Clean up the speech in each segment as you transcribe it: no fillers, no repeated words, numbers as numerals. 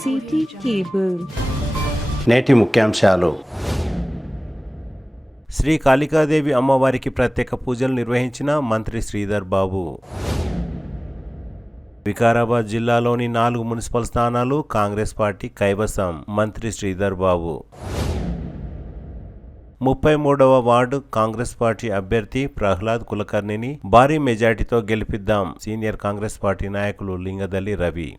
City cable. నేటి ముఖ్యాంశాలు. శ్రీ కాళికాదేవి అమ్మవారికి ప్రత్యేక పూజలు నిర్వహించిన మంత్రి శ్రీధర్ బాబు. వికారాబాద్ జిల్లాలోని 4 మున్సిపల్ స్థానాలు కాంగ్రెస్ పార్టీ కైవసం. మంత్రి శ్రీధర్ బాబు. 33వ వార్డు కాంగ్రెస్ పార్టీ అభ్యర్థి ప్రహ్లాద్ కులకర్ణిని భారీ మెజార్టీతో గెలిపిద్దాం. సీనియర్ కాంగ్రెస్ పార్టీ నాయకులు లింగదల్లి రవి.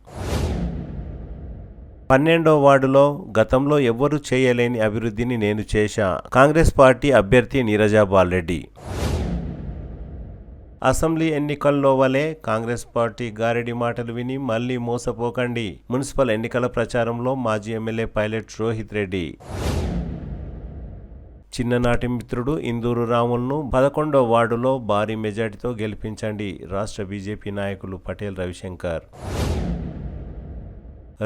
12వ వార్డులో గతంలో ఎవ్వరూ చేయలేని అభివృద్ధిని నేను చేశా. కాంగ్రెస్ పార్టీ అభ్యర్థి నీరజా బాలరెడ్డి. అసెంబ్లీ ఎన్నికల్లో వలె కాంగ్రెస్ పార్టీ గారెడి మాటలు విని మళ్లీ మోసపోకండి. మున్సిపల్ ఎన్నికల ప్రచారంలో మాజీ ఎమ్మెల్యే పైలట్ రోహిత్ రెడ్డి. చిన్ననాటి మిత్రుడు ఇందూరు రాములను 11వ వార్డులో భారీ మెజార్టీతో గెలిపించండి. రాష్ట్ర బీజేపీ నాయకులు పటేల్ రవిశంకర్.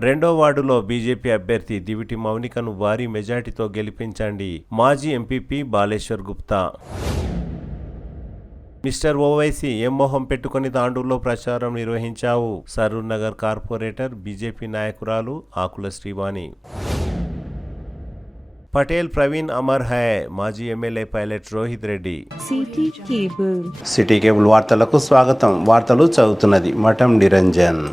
2వ వార్డులో బీజేపీ అభ్యర్థి దివిటి మౌనికను భారీ మెజార్టీతో గెలిపించండి. మాజీ ఎంపీపీ బాలేశ్వర్ గుప్తా. మిస్టర్ ఓవైసీ ఏం మొహం పెట్టుకుని తాండూరులో ప్రచారం నిర్వహించావు. సరూర్ నగర్ కార్పొరేటర్ బీజేపీ నాయకురాలు ఆకుల శ్రీవాణి. పటేల్ ప్రవీణ్ అమర్ హై. మాజీ MLA pilot Rohit Reddy. City cable. City cable వార్తలకు స్వాగతం. వార్తలు చదువుతున్నది మఠం నిరంజన్.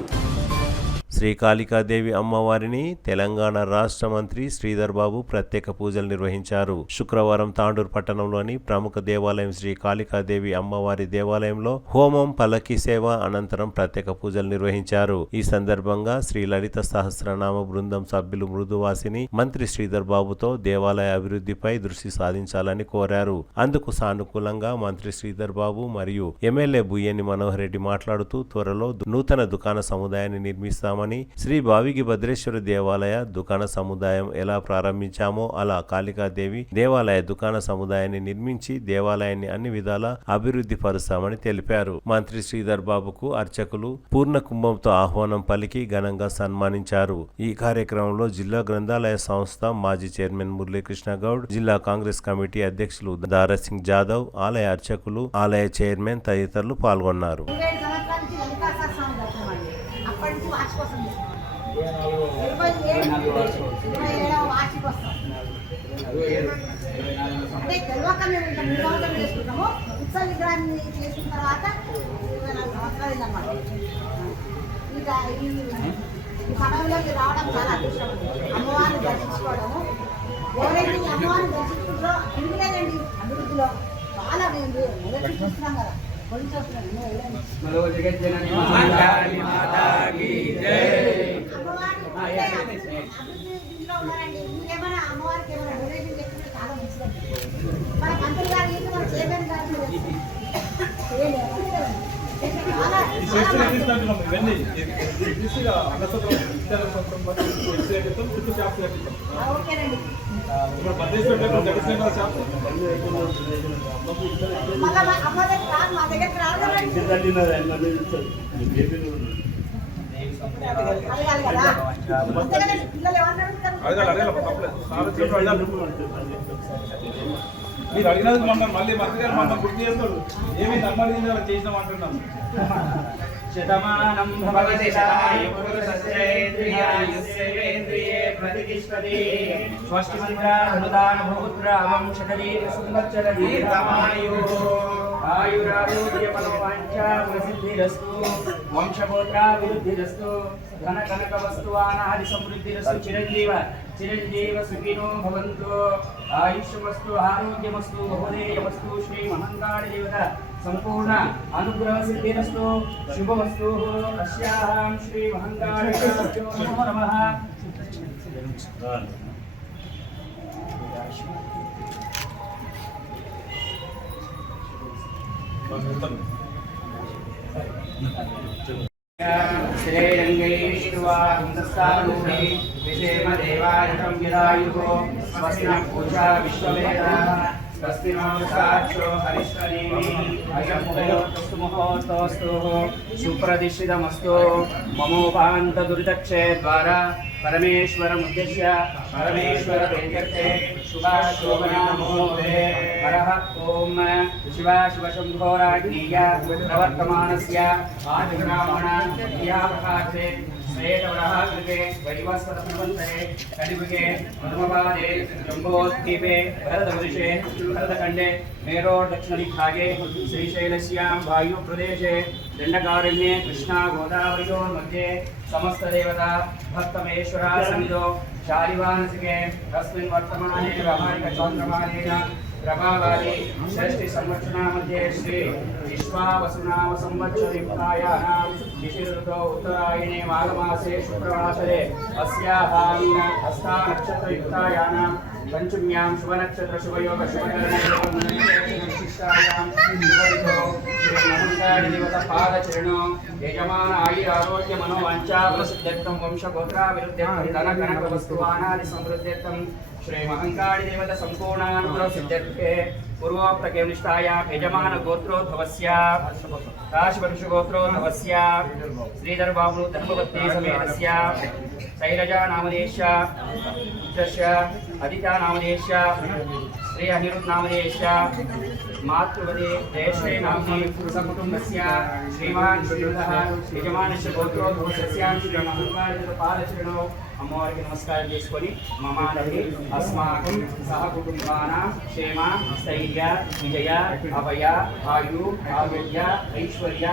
శ్రీ కాళికాదేవి అమ్మవారిని తెలంగాణ రాష్ట్ర మంత్రి శ్రీధర్ బాబు ప్రత్యేక పూజలు నిర్వహించారు. శుక్రవారం తాండూరు పట్టణంలోని ప్రముఖ దేవాలయం శ్రీ కాళికాదేవి అమ్మవారి దేవాలయంలో హోమం, పల్లకి సేవ అనంతరం ప్రత్యేక పూజలు నిర్వహించారు. ఈ సందర్భంగా శ్రీ లలిత సహస్రనామ బృందం సభ్యులు మృదువాసిని మంత్రి శ్రీధర్ బాబుతో దేవాలయ అభివృద్ధిపై దృష్టి సాధించాలని కోరారు. అందుకు సానుకూలంగా మంత్రి శ్రీధర్ బాబు మరియు ఎమ్మెల్యే బుయ్యని మనోహర్ రెడ్డి మాట్లాడుతూ త్వరలో నూతన దుకాణ సముదాయాన్ని నిర్మిస్తామని, శ్రీ భావిగి భద్రేశ్వర దేవాలయ దుకాణ సముదాయం ఎలా ప్రారంభించామో అలా కాళికాదేవి దేవాలయ దుకాణ సముదాయాన్ని నిర్మించి దేవాలయాన్ని అన్ని విధాలా అభివృద్ధి పరుస్తామని తెలిపారు. మంత్రి శ్రీధర్ బాబుకు అర్చకులు పూర్ణ కుంభంతో ఆహ్వానం పలికి ఘనంగా సన్మానించారు. ఈ కార్యక్రమంలో జిల్లా గ్రంథాలయ సంస్థ మాజీ చైర్మన్ మురళీకృష్ణ గౌడ్, జిల్లా కాంగ్రెస్ కమిటీ అధ్యక్షులు దారాసింగ్ జాదవ్, ఆలయ అర్చకులు, ఆలయ చైర్మన్ తదితరులు పాల్గొన్నారు. సమయంలోకి రావడం చాలా అదృష్టం. అమ్మవారిని దర్శించుకోవడము, ఎవరైతే అమ్మవారిని దర్శించుకుంటారో ఇంటిలేదండి అభివృద్ధిలో చాలా మేము చూస్తున్నాం కదా. మీరేమైనా అమ్మవారికి ఏమైనా డొనేషన్ చేస్తే చాలా మంచిదండి. మన మంత్రి గారు మన చైర్మన్ గారు ఓకేనండి. మా దగ్గర మీరు అడిగినది మమ్మల్ని మళ్ళీ మంత్రి గారు మమ్మల్ని గుర్తు చేస్తాడు. ఏమి నమ్మని చేసినాం అంటున్నాం. శతమానం భవతి శతాయు పురుషస్యేంద్రియే ప్రతిష్ఠతి స్వస్తి మంత్రానుదాన భూత్రావం శతరీర సంవత్సర దీర్ఘమాయుః ఆయురారోగ్య మనోవాంఛా ప్రసిద్ధిరస్తు వంశగోత్రాభివృద్ధిరస్తు ధన కనక వస్తువానాది సమృద్ధిరస్తు చిరంజీవ సుఖినో భవంతు ఆయుష్యమస్తు ఆరోగ్యమస్తు బహుదేయమస్తు శ్రీ మహంకాళి దేవత సంపూర్ణ అనుగ్రహ సిద్ధిరస్తు శుభమస్తు. అస్యాహం శ్రీ మహంకాళి నమో నమః. శ్రేయంగైష్ణువాంతస్థానూహి విషేమ దేవాయతం విరాయుః స్వస్తిన పూజా విశ్వవేదాః స్వస్తి నో సాక్షో హరిష్ఠనేమి అయం ముహూర్తస్తు ముహూర్తోస్తు సుప్రదిష్టితమస్తు మమోపాంత దురితక్షయ ద్వారా పరమేశ్వరముద్దేశ్య परमेश्वर प्रीत्यर्थे शुभाशोभना मुहूर्ते हरः ओम शिवा शिवशम्भोराज्ञेय प्रवर्तमानस्य आदिब्राह्मणाख्याप्रकाशे श्वेतवराहकृते वैवस्वतमन्वन्तरे कलियुगे मधुमपादे जम्बोद्वीपे भरतवर्षे भरतखण्डे मेरो दक्षिणदिग्भागे श्रीशैलस्यां वायुप्रदेशे दण्डकारण्ये कृष्णा गोदावर्योर्मध्ये समस्तदेवता भक्तमेश्वरा सन्निधौ शालिवानसिके तस्मिन् वर्तमाने व्यावहारिकचान्द्रमानेन प्रभावादि षष्टि संवत्सरामध्ये श्री विश्वावसुनाम संवत्सरयुक्तायानां शिशिरऋतौ उत्तरायणे माघमासे शुक्रवासरे अस्याहां हस्तानक्षत्रयुक्तायानां पंचम्यां शुभनक्षत्र शुभयोग शुभकरणविशिष्टायां शुभऋतौ श्रीमहङ्कारिदेवतापादचरणो यजमान आयुरारोग्य मनोवाञ्छाफलसिद्ध्यर्थं वंशगोत्राभिवृद्ध्यर्थं धनकनकवस्तुवानादिसमृद्ध्यर्थं श्री महंकाळिदेवता संपूर्णानुग्रहसिद्ध्यर्थे पूर्वोक्तकेनिष्ठायां यजमान गोत्रोद्भवस्य राशिवर्षगोत्रोद्भवस्य श्रीधरबाबु धर्मपत्नी समेतस्य शैलजा नामधेयस्य अदिता नामधेयस्य श्री अनिरुद्ध नामधेयस्य मातृवदे जयश्री नाम्नी सकुटुम्बस्य श्रीमान् श्रीयुतः यजमानस्य गोत्रोद्भवस्यां श्री महंकाळिदेवतापादचरणो అమ్మవారికి నమస్కారం చేసుకొని మమానవి అస్మాకం సహకుటుంబానాం క్షేమ స్థైర్య విజయ అభయ ఆయు ఆరోగ్య ఐశ్వర్య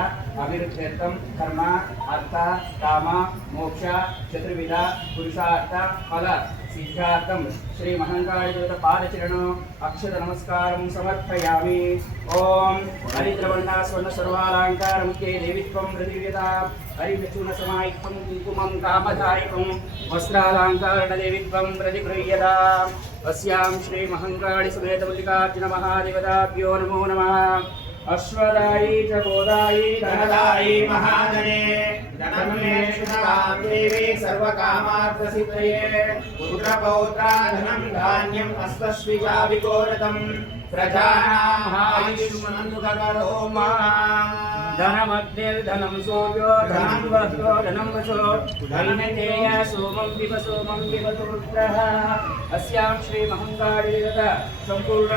అభివృద్ధ్యర్థం కర్మ అర్థ కామ మోక్ష చతుర్విధ పురుషార్థ ఫల సిద్ధ్యార్థం శ్రీ మహంకాళిదేవత పాదచరణో అక్షత నమస్కారం సమర్పయామి. ఓం హరిద్రవర్ణ స్వర్ణ సర్వాలంకారముఖ్యే దేవిత్వం ప్రతివ్యత హరివిచూన సమాయుక్తం కుంకుమం కామధారికం వస్త్రాలంకారణ దేవిత్వం ప్రతిగృహ్యత. అస్యాం శ్రీ మహంకాళి సమేత మల్లికార్జున మహాదేవతాభ్యో నమో నమః. अश्वदायी च गोदायी धनदायी महाजने धनमेशुतां देवी सर्वकामार्थसिद्धये पुत्रपौत्रा धनं धान्यम् अस्मश्विजा विकोरतं प्रजानां आयुष्मन्तुकरो मा. धनमग्निर्धनं सूर्यो धनं वह्यो धनं वसो धनमेतेय सोमं पिब रुद्रः. अस्यां श्री महंकाळिदेवता सम्पूर्ण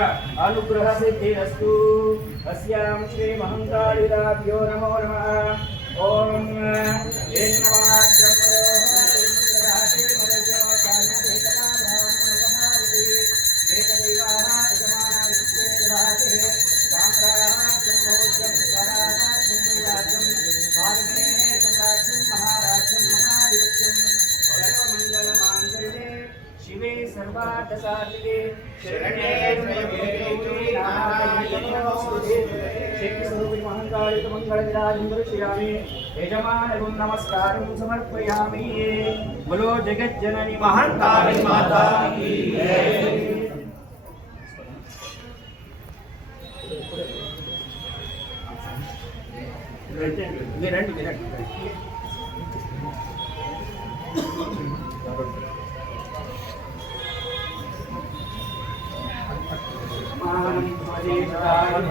अनुग्रहसिद्धिरस्तु. अस्यां श्री महंकाळिदेव्यो नमो नमः. ओम शिवे सर्वार्थसाधिके शरण्ये त्र्यम्बके नारायणी नमोस्तुते. श्रीस्वरूपिणी महंकाळित मंगलविराजं दर्शयामि. यजमानं नमस्कारं समर्पयामि. बोलो जगज्जननी महंकाळी माता की जय. विरंडी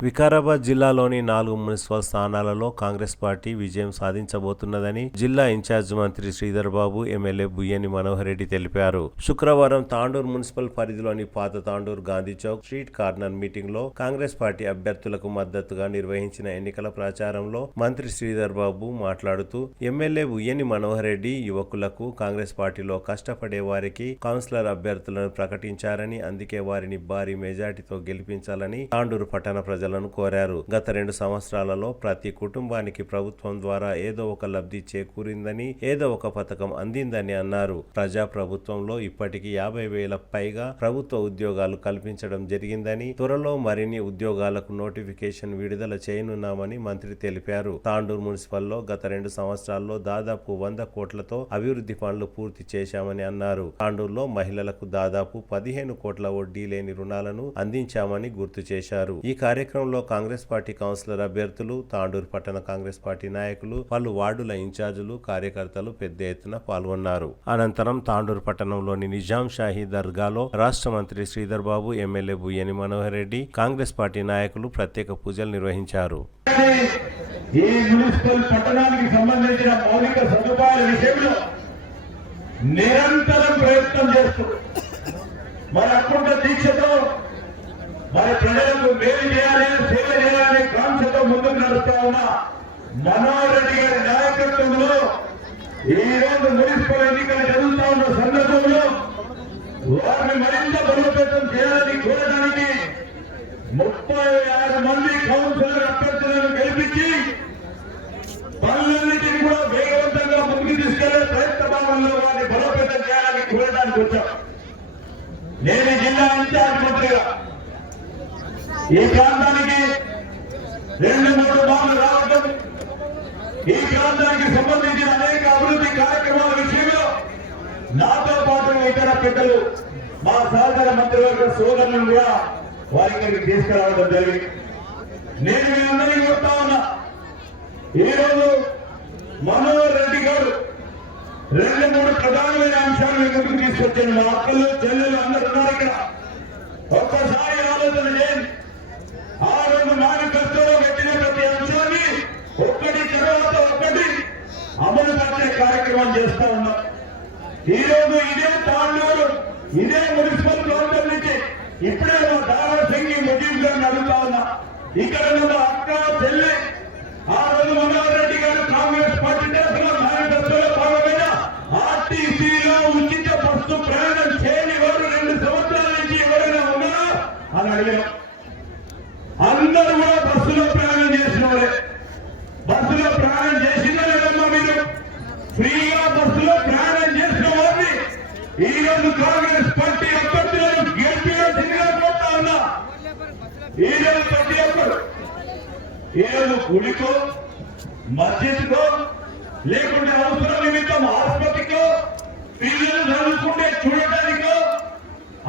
వికారాబాద్ జిల్లాలోని 4 మున్సిపల్ స్థానాలలో కాంగ్రెస్ పార్టీ విజయం సాధించబోతున్నదని జిల్లా ఇన్ఛార్జ్ మంత్రి శ్రీధర్ బాబు, ఎమ్మెల్యే బుయ్యని మనోహర్ రెడ్డి తెలిపారు. శుక్రవారం తాండూరు మున్సిపల్ పరిధిలోని పాత Tandur Gandhi Chowk street corner meeting లో కాంగ్రెస్ పార్టీ అభ్యర్థులకు మద్దతుగా నిర్వహించిన ఎన్నికల ప్రచారంలో మంత్రి శ్రీధర్ బాబు మాట్లాడుతూ, ఎమ్మెల్యే బుయ్యని మనోహర్ రెడ్డి యువకులకు కాంగ్రెస్ పార్టీలో కష్టపడే వారికి కౌన్సిలర్ అభ్యర్థులను ప్రకటించారని, అందుకే వారిని భారీ మెజార్టీతో గెలిపించాలని తాండూరు పట్టణ ప్రజలను కోరారు. గత 2 సంవత్సరాలలో ప్రతి కుటుంబానికి ప్రభుత్వం ద్వారా ఏదో ఒక లబ్ధి చేకూరిందని, ఏదో ఒక పథకం అందిందని అన్నారు. ప్రజా ప్రభుత్వంలో ఇప్పటికీ 50,000 పైగా ప్రభుత్వ ఉద్యోగాలు కల్పించడం జరిగిందని, త్వరలో మరిన్ని ఉద్యోగాలకు నోటిఫికేషన్ విడుదల చేయనున్నామని మంత్రి తెలిపారు. తాండూరు మున్సిపల్లో గత 2 సంవత్సరాల్లో దాదాపు 100 కోట్లతో అభివృద్ధి పనులు పూర్తి చేశామని అన్నారు. తాండూరులో మహిళలకు దాదాపు 15 కోట్ల వడ్డీ లేని రుణాలను అందించామని గుర్తు చేశారు. ఈ కార్యక్రమంలో కాంగ్రెస్ పార్టీ కౌన్సిలర్ అభ్యర్థులు, తాండూరు పట్టణ కాంగ్రెస్ పార్టీ నాయకులు, పలు వార్డుల ఇన్ఛార్జీలు, కార్యకర్తలు పెద్ద ఎత్తున పాల్గొన్నారు. అనంతరం తాండూరు పట్టణంలోని నిజాం షాహీ దర్గాలో రాష్ట్ర మంత్రి శ్రీధర్ బాబు, ఎమ్మెల్యే బుయ్యని మనోహర్ రెడ్డి, కాంగ్రెస్ పార్టీ నాయకులు ప్రత్యేక పూజలు నిర్వహించారు. ఈ మున్సిపల్ పట్టణానికి సంబంధించిన మౌలిక సదుపాయాల విషయంలో నిరంతరం ప్రయత్నం చేస్తూ మరి అకుంఠ దీక్షతో మరి ప్రజలకు మేలు చేయాలి, సేవ చేయాలనే కాంక్షతో ముందుకు నడుస్తా ఉన్న మనోహర్ రెడ్డి గారి నాయకత్వంలో ఈ రోజు మున్సిపల్ ఎన్నికలు జరుగుతా ఉన్న సందర్భంలో వారిని మరింత బలోపేతం చేయాలని కోరడానికి 36 మంది కౌన్సిలర్ అభ్యర్థులను గెలిపించి పనులన్నింటినీ కూడా వేగవంతంగా ముందుకు తీసుకెళ్లే ప్రయత్నంలో వారిని బలోపేతం చేయాలని కోరడానికి వచ్చాం. నేను జిల్లా ఇన్ఛార్జ్ మంత్రిగా ఈ ప్రాంతానికి 2-3 మార్లు రావడం, ఈ ప్రాంతానికి సంబంధించిన అనేక అభివృద్ధి కార్యక్రమాల విషయంలో నాతో పాటు ఇతర పెద్దలు మా సహకార మంత్రివర్గ సోదరులను కూడా వారికి తీసుకురావడం జరిగింది. నేను మీ అందరికీ చెప్తా ఉన్నా, ఈరోజు మనోహర్ రెడ్డి గారు 2-3 ప్రధానమైన అంశాలను ముందుకు తీసుకొచ్చాను. మా అక్కలు చెల్లెలు అందరూ ఉన్నారు ఇక్కడ. ఒక్కసారి ఆలోచన చేయండి. ఆ రోజు మేనిఫెస్టోలో పెట్టిన ప్రతి అంశాన్ని ఒక్కటి తర్వాత ఒక్కటి అమలు పరిచే కార్యక్రమం చేస్తా ఉన్నాం. ఈ రోజు ఇదే తాండూరు, ఇదే మున్సిపల్ ప్రాంతం నుంచి ఇప్పుడే మా దారా సింగ్ ముజీబ్ గారిని అడుగుతా ఉన్నా. ఇక్కడ ఉన్న అక్క చెల్లి ఆ రోజు మనోహర్ రెడ్డి గారు కాంగ్రెస్ పార్టీ తరఫున మేనిఫెస్టోలో భాగమైన ఆర్టీసీలో ఉచిత బస్సు ప్రయాణం చేయని వారు 2 సంవత్సరాల నుంచి ఎవరైనా ఉన్నారా అని అడిగాం. అందరూ కూడా బస్సులో ప్రయాణం చేసిన వాళ్ళే. బస్సులో ప్రయాణం చేసినా లేదమ్మా మీరు? ఫ్రీగా బస్సులో ప్రయాణం చేసిన వారిని ఈ రోజు కాంగ్రెస్ పార్టీ అభ్యర్థులను గెలిపించాల్సిందిగా కోరుతా ఉన్నా. ఈ రోజు ప్రతి ఒక్కరు ఈ రోజు గుడికో, మస్జిద్కో, లేకుంటే అవసరం నిమిత్తం ఆసుపత్రికో, పిల్లలు చదువుకుంటే చూడటానికో,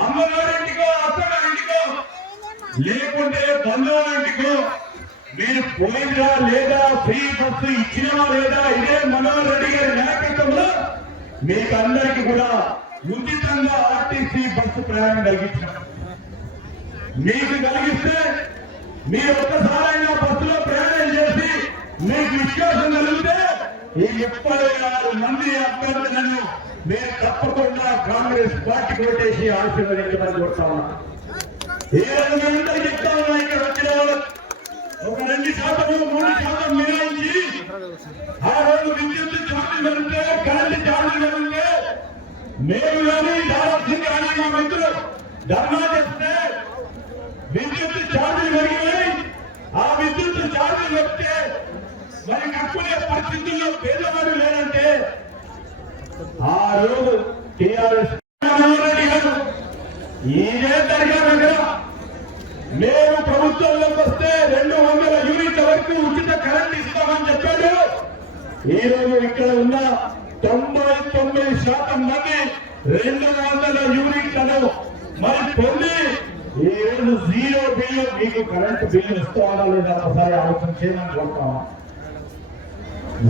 అమ్మగారింటికో, అత్తగారింటికో, లేకుంటే బంధువులింటికో మీరు పోయినా లేదా, ఫ్రీ బస్సు ఇచ్చినా లేదా, ఇదే మనోహర్ రెడ్డి గారి నాయకత్వంలో మీకు అందరికీ కూడా ఉచితంగా ఆర్టీసీ బస్సు ప్రయాణం కలిగించాం. మీకు కలిగిస్తే మీరు ఒక్కసారైనా బస్సులో ప్రయాణం చేసి మీకు విశ్వాసం కలిగితే ఈ 36 మంది అభ్యర్థులను మీరు తప్పకుండా కాంగ్రెస్ పార్టీ ఓటేసి ఆశీర్వదించమని కోరుతా ఉన్నా. ఏ రోజు మేమందరూ చెప్తా ఉన్నా, ఇక్కడ వచ్చిన వాళ్ళు ఒక 2%, 3% మిగిలించి ఆ రోజు విద్యుత్ ఛార్జీలు ఉంటే, కరెంటు ఛార్జీలు ఉంటే మేము కానీ దాదాపు కానీ మా మిత్రులు ధర్నా చేస్తే విద్యుత్ ఛార్జీలు పెరిగినాయి. ఆ విద్యుత్ ఛార్జీలు వస్తే మరి కట్టుకునే పరిస్థితుల్లో పేదవాడు లేదంటే ఆ రోజు టీఆర్ఎస్ రెడ్డి గారు ఇదే తరగతి దగ్గర మేము ప్రభుత్వంలోకి వస్తే 200 యూనిట్ల వరకు ఉచిత కరెంట్ ఇస్తామని చెప్పాడు. ఈ రోజు ఇక్కడ ఉన్న 99% మంది 200 యూనిట్లను మరి పొంది ఈ రోజు 0 బిల్లు, మీకు కరెంటు బిల్లు ఇస్తామా లేదా ఒకసారి ఆలోచన చేయమని కోరుతామా.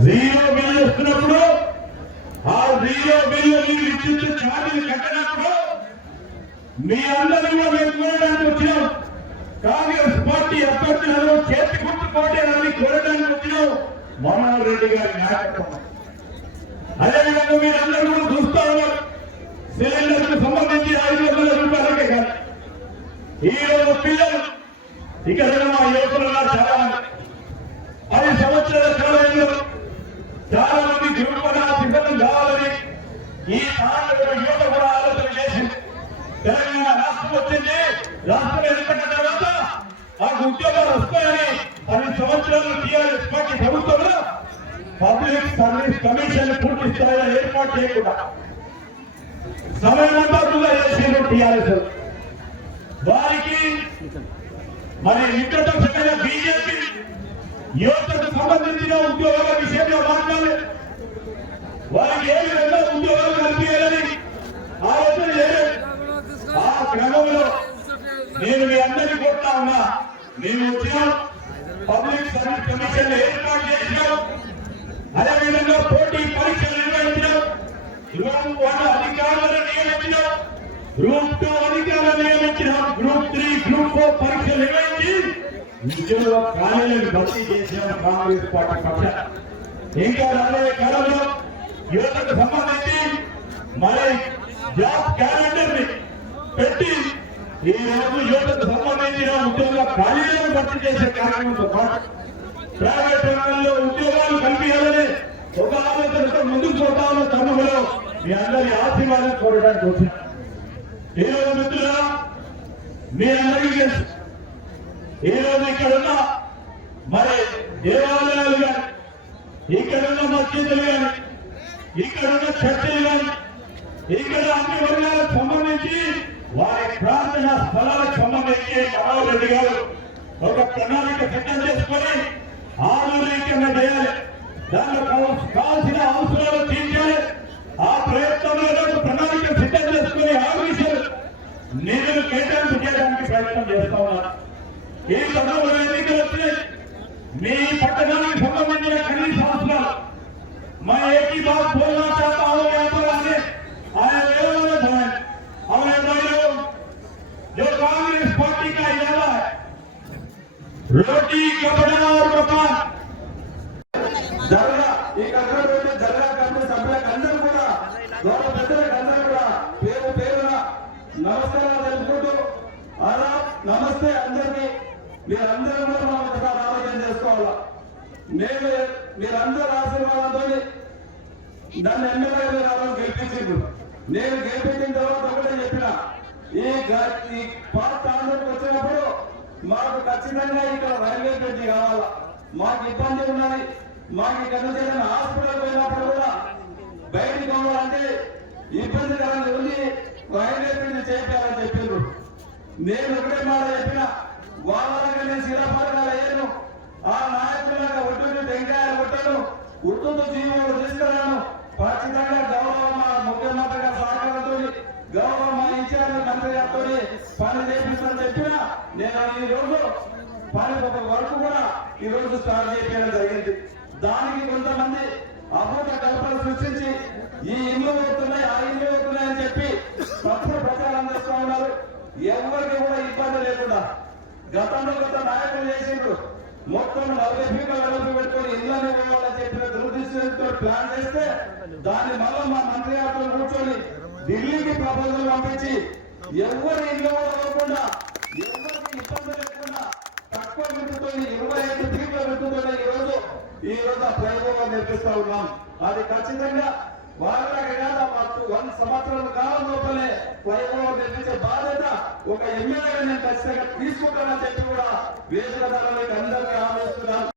0 బిల్లు ఇస్తున్నప్పుడు ఆ 0 బిల్లు మీరు విద్యుత్ ఛార్జీలు కట్టినప్పుడు మీ అందరూ మేము కోరడానికి వచ్చినాం. కాంగ్రెస్ పార్టీ అభ్యర్థులను చేతి గుర్తు కోటాలని కోరడానికి వచ్చినాం. మనోహర్ రెడ్డి గారి నాయకత్వం. అదేవిధంగా మీరందరూ కూడా చూస్తా ఉన్నారు, సిలిండర్ కు సంబంధించి 500 రూపాయలకే కాదు. ఈ రోజు పిల్లలు ఇక్కడ మా యువకులుగా చాలా మంది 10 సంవత్సరాల కాలంలో చాలా మంది గ్రూప్ సిద్ధం కావాలని ఈ తాండూరు యువత కూడా ఆలోచన చేసింది. తెలంగాణ రాష్ట్రం వచ్చింది, రాష్ట్రం ఏర్పడిన తర్వాత ఆ ఉద్యోగాలు వస్తాయని 10 సంవత్సరాలు టీఆర్ఎస్ పార్టీ ప్రభుత్వంలో పబ్లిక్ సర్వీస్ కమిషన్ పూర్తి స్థాయిలో ఏర్పాటు చేయకుండా సమయమంతా కూడా చేసింది టీఆర్ఎస్. వారికి మరి మిత్రతో సభ్యుల బీజేపీ యువతకు సంబంధించిన ఉద్యోగాల విషయంలో మాట్లాడాలి. వారికి ఏ విధంగా ఉద్యోగాలు కల్పించాలని ఆలోచన చేయలేదు. ఆ క్రమంలో నేను మీ అందరికీ కోరుతా ఉన్నా, మేము వచ్చినాం, పబ్లిక్ సర్వీస్ కమిషన్ ఏర్పాటు చేసినాం. అదేవిధంగా పోటీ పరీక్షలు నిర్వహించినాం. గ్రూప్ 1 అధికారులను నియమించినాం, గ్రూప్ 2 అధికారులను నియమించినాం, గ్రూప్ 3, గ్రూప్ 4 పరీక్షలు నిర్వహించి నిజంగా ఖాళీలను భర్తీ చేసిన కాంగ్రెస్ పార్టీ పక్షాన ఇంకా రాబోయే కాలంలో యువతకు సంబంధించి మరి జాబ్ క్యాలెండర్ ని పెట్టి ఈ రోజు యువతకు సంబంధించిన ఉద్యోగ ఖాళీలను భర్తీ చేసే కార్యక్రమంతో పాటు ప్రైవేట్ రంగంలో ఉద్యోగాలు కల్పించాలని ఒక ఆలోచనతో ముందుకు పోతా ఉన్న తరుణంలో మీ అందరి ఆశీర్వాదం కోరడానికి వచ్చిన ఈ రోజు మిత్రులారా, మీ అందరికీ తెలుసు ఈ రోజు ఇక్కడ ఉన్న మరి దేవాలయాలు కానీ, ఇక్కడ ఉన్న మసీదులు కానీ, ఇక్కడ ఉన్న చర్చలు కానీ, ఇక్కడ అన్ని వర్గాలకు సంబంధించి వారి ప్రార్థనా స్థలాలకు సంబంధించి మనోహర్ రెడ్డి గారు ఒక ప్రణాళిక సిద్ధం చేసుకొని ఆధునీకరణ చేయాలి, దానిలో కావాల్సిన అవసరాలు తీర్చాలి. ఆ ప్రయత్నంలో ఒక ప్రణాళిక సిద్ధం చేసుకుని ఆఫీసులు నిధులు కేటాయింపు చేయడానికి ప్రయత్నం చేస్తా ఉన్నారు. ఈ సందర్భంలో ఎన్నికలు వచ్చినాయి. మీ పట్టణానికి సంబంధించిన కనీస అవసరాలు मैं एक ही बात बोलना चाहता हूँ यहाँ पर आने आए हुए भाई और भाई लोग, जो कांग्रेस पार्टी का इरादा है रोटी कपड़ा और मकान जगह एक अगर रोटी जगह करने सभ्य अंदर కూడా గౌరవ పెద్దలకు అందరూ కూడా పేరు పేరున నమస్కారాలు తెలుపుకుంటూ అలా నమస్తే అందరికీ. మీరందరూ కూడా మనం ఒకసారి ఆలోచన చేసుకోవాలా. నేను మీరందరూ ఆశీర్వాదంతో నన్ను ఎమ్మెల్యే గెలిపించిండు. నేను గెలిపించిన తర్వాత ఒకటే చెప్పిన, ఈ పార్ట్ ఆంధ్రకి వచ్చినప్పుడు మాకు ఖచ్చితంగా ఇక్కడ రైల్వే బ్రిడ్జి కావాలా, మాకు ఇబ్బంది ఉన్నది, మాకు ఇక్కడ నుంచి ఏదైనా హాస్పిటల్ పోయినప్పుడు కూడా బయటికి కావాలంటే ఇబ్బందికరంగా ఉంది, రైల్వే బ్రిడ్జి చేయాలని చెప్పిండ్రు. నేను ఒకటే మాట చెప్పిన, వాళ్ళగా నేను శిలాపథకాలు వేయను, ఆ నాయకులుగా ఒడ్డుని టెంకాయలు కొట్టను, ఉర్దూతో జీవోలు తీసుకురాను. ఖచ్చితంగా గౌరవ మా ముఖ్యమంత్రి గారి సహకారంతో, గౌరవ మా ఇన్ఛార్జ్ మంత్రి గారితో పని చేపిస్తానని చెప్పినా నేను ఈ రోజు పని ఒక వర్క్ కూడా ఈ రోజు స్టార్ట్ చేయడం జరిగింది. దానికి కొంతమంది అభూత కల్పన సృష్టించి ఈ ఇల్లు అవుతున్నాయి, ఆ ఇల్లు అవుతున్నాయి అని చెప్పి తప్పుడు ప్రచారం చేస్తూ ఉన్నారు. ఎవరికి కూడా ఇబ్బంది లేకుండా గతంలో గత నాయకులు చేసిండ్రు. మొత్తం 40 ఫీట్ల వెడల్పు పెట్టుకొని ఇళ్ళని ఇవ్వాలని చెప్పిన దురదృష్టంతో ప్లాన్ చేస్తే దాన్ని మళ్ళా మా మంత్రి గారితో కూర్చొని ఢిల్లీకి ప్రపోజల్ పంపించి ఎవరు ఇల్లు అవ్వకుండా, ఎవరికి ఇబ్బంది లేకుండా తక్కువ విద్యుతో 25 ఫీట్ల విద్యుతో ఈ రోజు ఆ ప్రయోగం నిర్మిస్తా ఉన్నాం. అది ఖచ్చితంగా వాళ్ళకి కాదు, 100 సంవత్సరాల కాలం లోపలే ఫ్లైఓవర్ నిర్మించే బాధ్యత ఒక ఎమ్మెల్యేగా నేను ఖచ్చితంగా తీసుకుంటానని చెప్పి కూడా వేదికదారులకు అందరికీ ఆలోచిస్తున్నాను.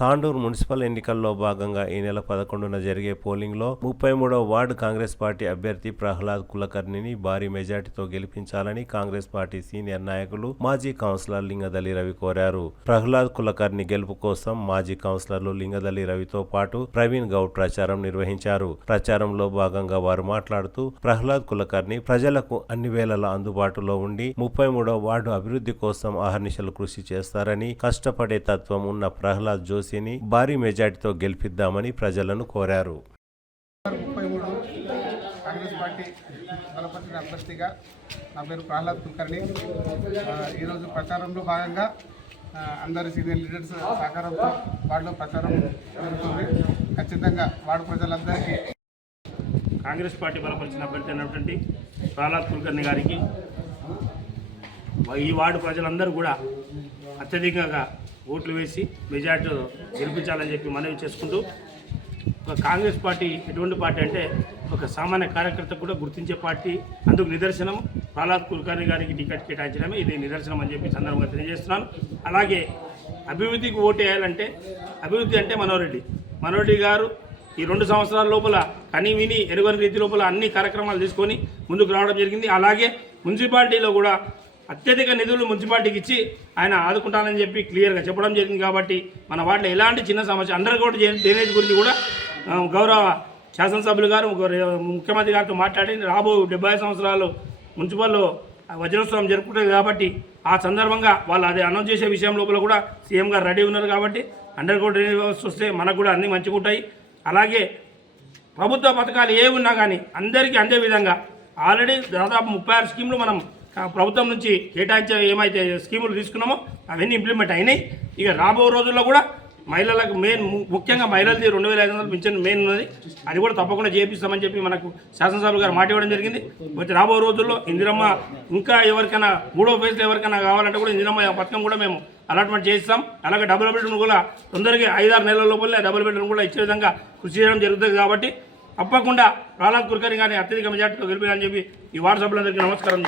తాండూరు మున్సిపల్ ఎన్నికల్లో భాగంగా ఈ నెల 11న జరిగే పోలింగ్లో 33వ వార్డు కాంగ్రెస్ పార్టీ అభ్యర్థి ప్రహ్లాద్ కులకర్ణిని భారీ మెజార్టీతో గెలిపించాలని కాంగ్రెస్ పార్టీ సీనియర్ నాయకులు మాజీ కౌన్సిలర్ లింగదల్లి రవి కోరారు. ప్రహ్లాద్ కులకర్ణి గెలుపు కోసం మాజీ కౌన్సిలర్లు లింగదల్లి రవితో పాటు ప్రవీణ్ గౌడ్ ప్రచారం నిర్వహించారు. ప్రచారంలో భాగంగా వారు మాట్లాడుతూ ప్రహ్లాద్ కులకర్ణి ప్రజలకు అన్ని వేళలా అందుబాటులో ఉండి 33వ వార్డు అభివృద్ధి కోసం అహర్నిశలు కృషి చేస్తారని, కష్టపడే తత్వం ఉన్న ప్రహ్లాద్ జోషిని భారీ మెజార్టీతో గెలిపిద్దామని ప్రజలను కోరారు. 33 కాంగ్రెస్ పార్టీ బలపరిచిన అభ్యర్థిగా నా పేరు ప్రహ్లాద్ కులకర్ణి. ఈరోజు ప్రచారంలో భాగంగా అందరి సీనియర్ లీడర్స్ సహకారంతో వార్డులో ప్రచారం జరుగుతుంది. ఖచ్చితంగా వార్డు ప్రజలందరికీ కాంగ్రెస్ పార్టీ బలపరిచిన అభ్యర్థి అయినటువంటి ప్రహ్లాద్ కులకర్ణి గారికి ఈ వార్డు ప్రజలందరూ కూడా అత్యధికంగా ఓట్లు వేసి మెజార్టీ గెలిపించాలని చెప్పి మనవి చేసుకుంటూ, ఒక కాంగ్రెస్ పార్టీ ఎటువంటి పార్టీ అంటే ఒక సామాన్య కార్యకర్త కూడా గుర్తించే పార్టీ. అందుకు నిదర్శనం ప్రహ్లాద్ కులకర్ణి గారికి టికెట్ కేటాయించడమే ఇది నిదర్శనం అని చెప్పి సందర్భంగా తెలియజేస్తున్నాను. అలాగే అభివృద్ధికి ఓటు వేయాలంటే, అభివృద్ధి అంటే మనోహర్ రెడ్డి గారు ఈ 2 సంవత్సరాల లోపల కని విని ఎరుగని రీతి లోపల అన్ని కార్యక్రమాలు తీసుకొని ముందుకు రావడం జరిగింది. అలాగే మున్సిపాలిటీలో కూడా అత్యధిక నిధులు మున్సిపాలిటీకి ఇచ్చి ఆయన ఆదుకుంటానని చెప్పి క్లియర్గా చెప్పడం జరిగింది. కాబట్టి మన వాటిలో ఎలాంటి చిన్న సమస్య అండర్ గ్రౌండ్ డ్రైనేజ్ గురించి కూడా గౌరవ శాసనసభ్యులు గారు ముఖ్యమంత్రి గారితో మాట్లాడి రాబో 70 సంవత్సరాలు మున్సిపల్లో వజ్రోత్సవం జరుపుకుంటుంది కాబట్టి ఆ సందర్భంగా వాళ్ళు అది అనౌన్స్ చేసే విషయం లోపల కూడా సీఎం గారు రెడీ ఉన్నారు. కాబట్టి అండర్ గ్రౌండ్ డ్రైనేజ్ వ్యవస్థ వస్తే మనకు కూడా అన్నీ మంచిగా ఉంటాయి. అలాగే ప్రభుత్వ పథకాలు ఏ ఉన్నా కానీ అందరికీ అందే విధంగా ఆల్రెడీ దాదాపు 36 స్కీములు మనం ప్రభుత్వం నుంచి కేటాయించే ఏమైతే స్కీములు తీసుకున్నామో అవన్నీ ఇంప్లిమెంట్ అయినాయి. ఇక రాబో రోజుల్లో కూడా మహిళలకు ముఖ్యంగా మహిళలది 2500 పింఛన్ మెయిన్ ఉన్నది, అది కూడా తప్పకుండా చేపిస్తామని చెప్పి మనకు శాసనసభ్యులు గారు మాట ఇవ్వడం జరిగింది. వచ్చి రాబో రోజుల్లో ఇందిరమ్మ ఇంకా ఎవరికైనా 3వ ఫేజ్లో ఎవరికైనా కావాలంటే కూడా ఇందిరమ్మ పథకం కూడా మేము అలాట్మెంట్ చేస్తాం. అలాగే డబుల్ బెడ్రూమ్ కూడా తొందరగా 5-6 నెలల లోపలనే డబుల్ బెడ్రూమ్ కూడా ఇచ్చే విధంగా కృషి చేయడం జరుగుతుంది. కాబట్టి తప్పకుండా ప్రహ్లాద్ కుల్కర్ని కానీ అత్యధిక మెజార్టీతో గెలిపారని చెప్పి ఈ వార్డు సభ్యులందరికీ నమస్కారం.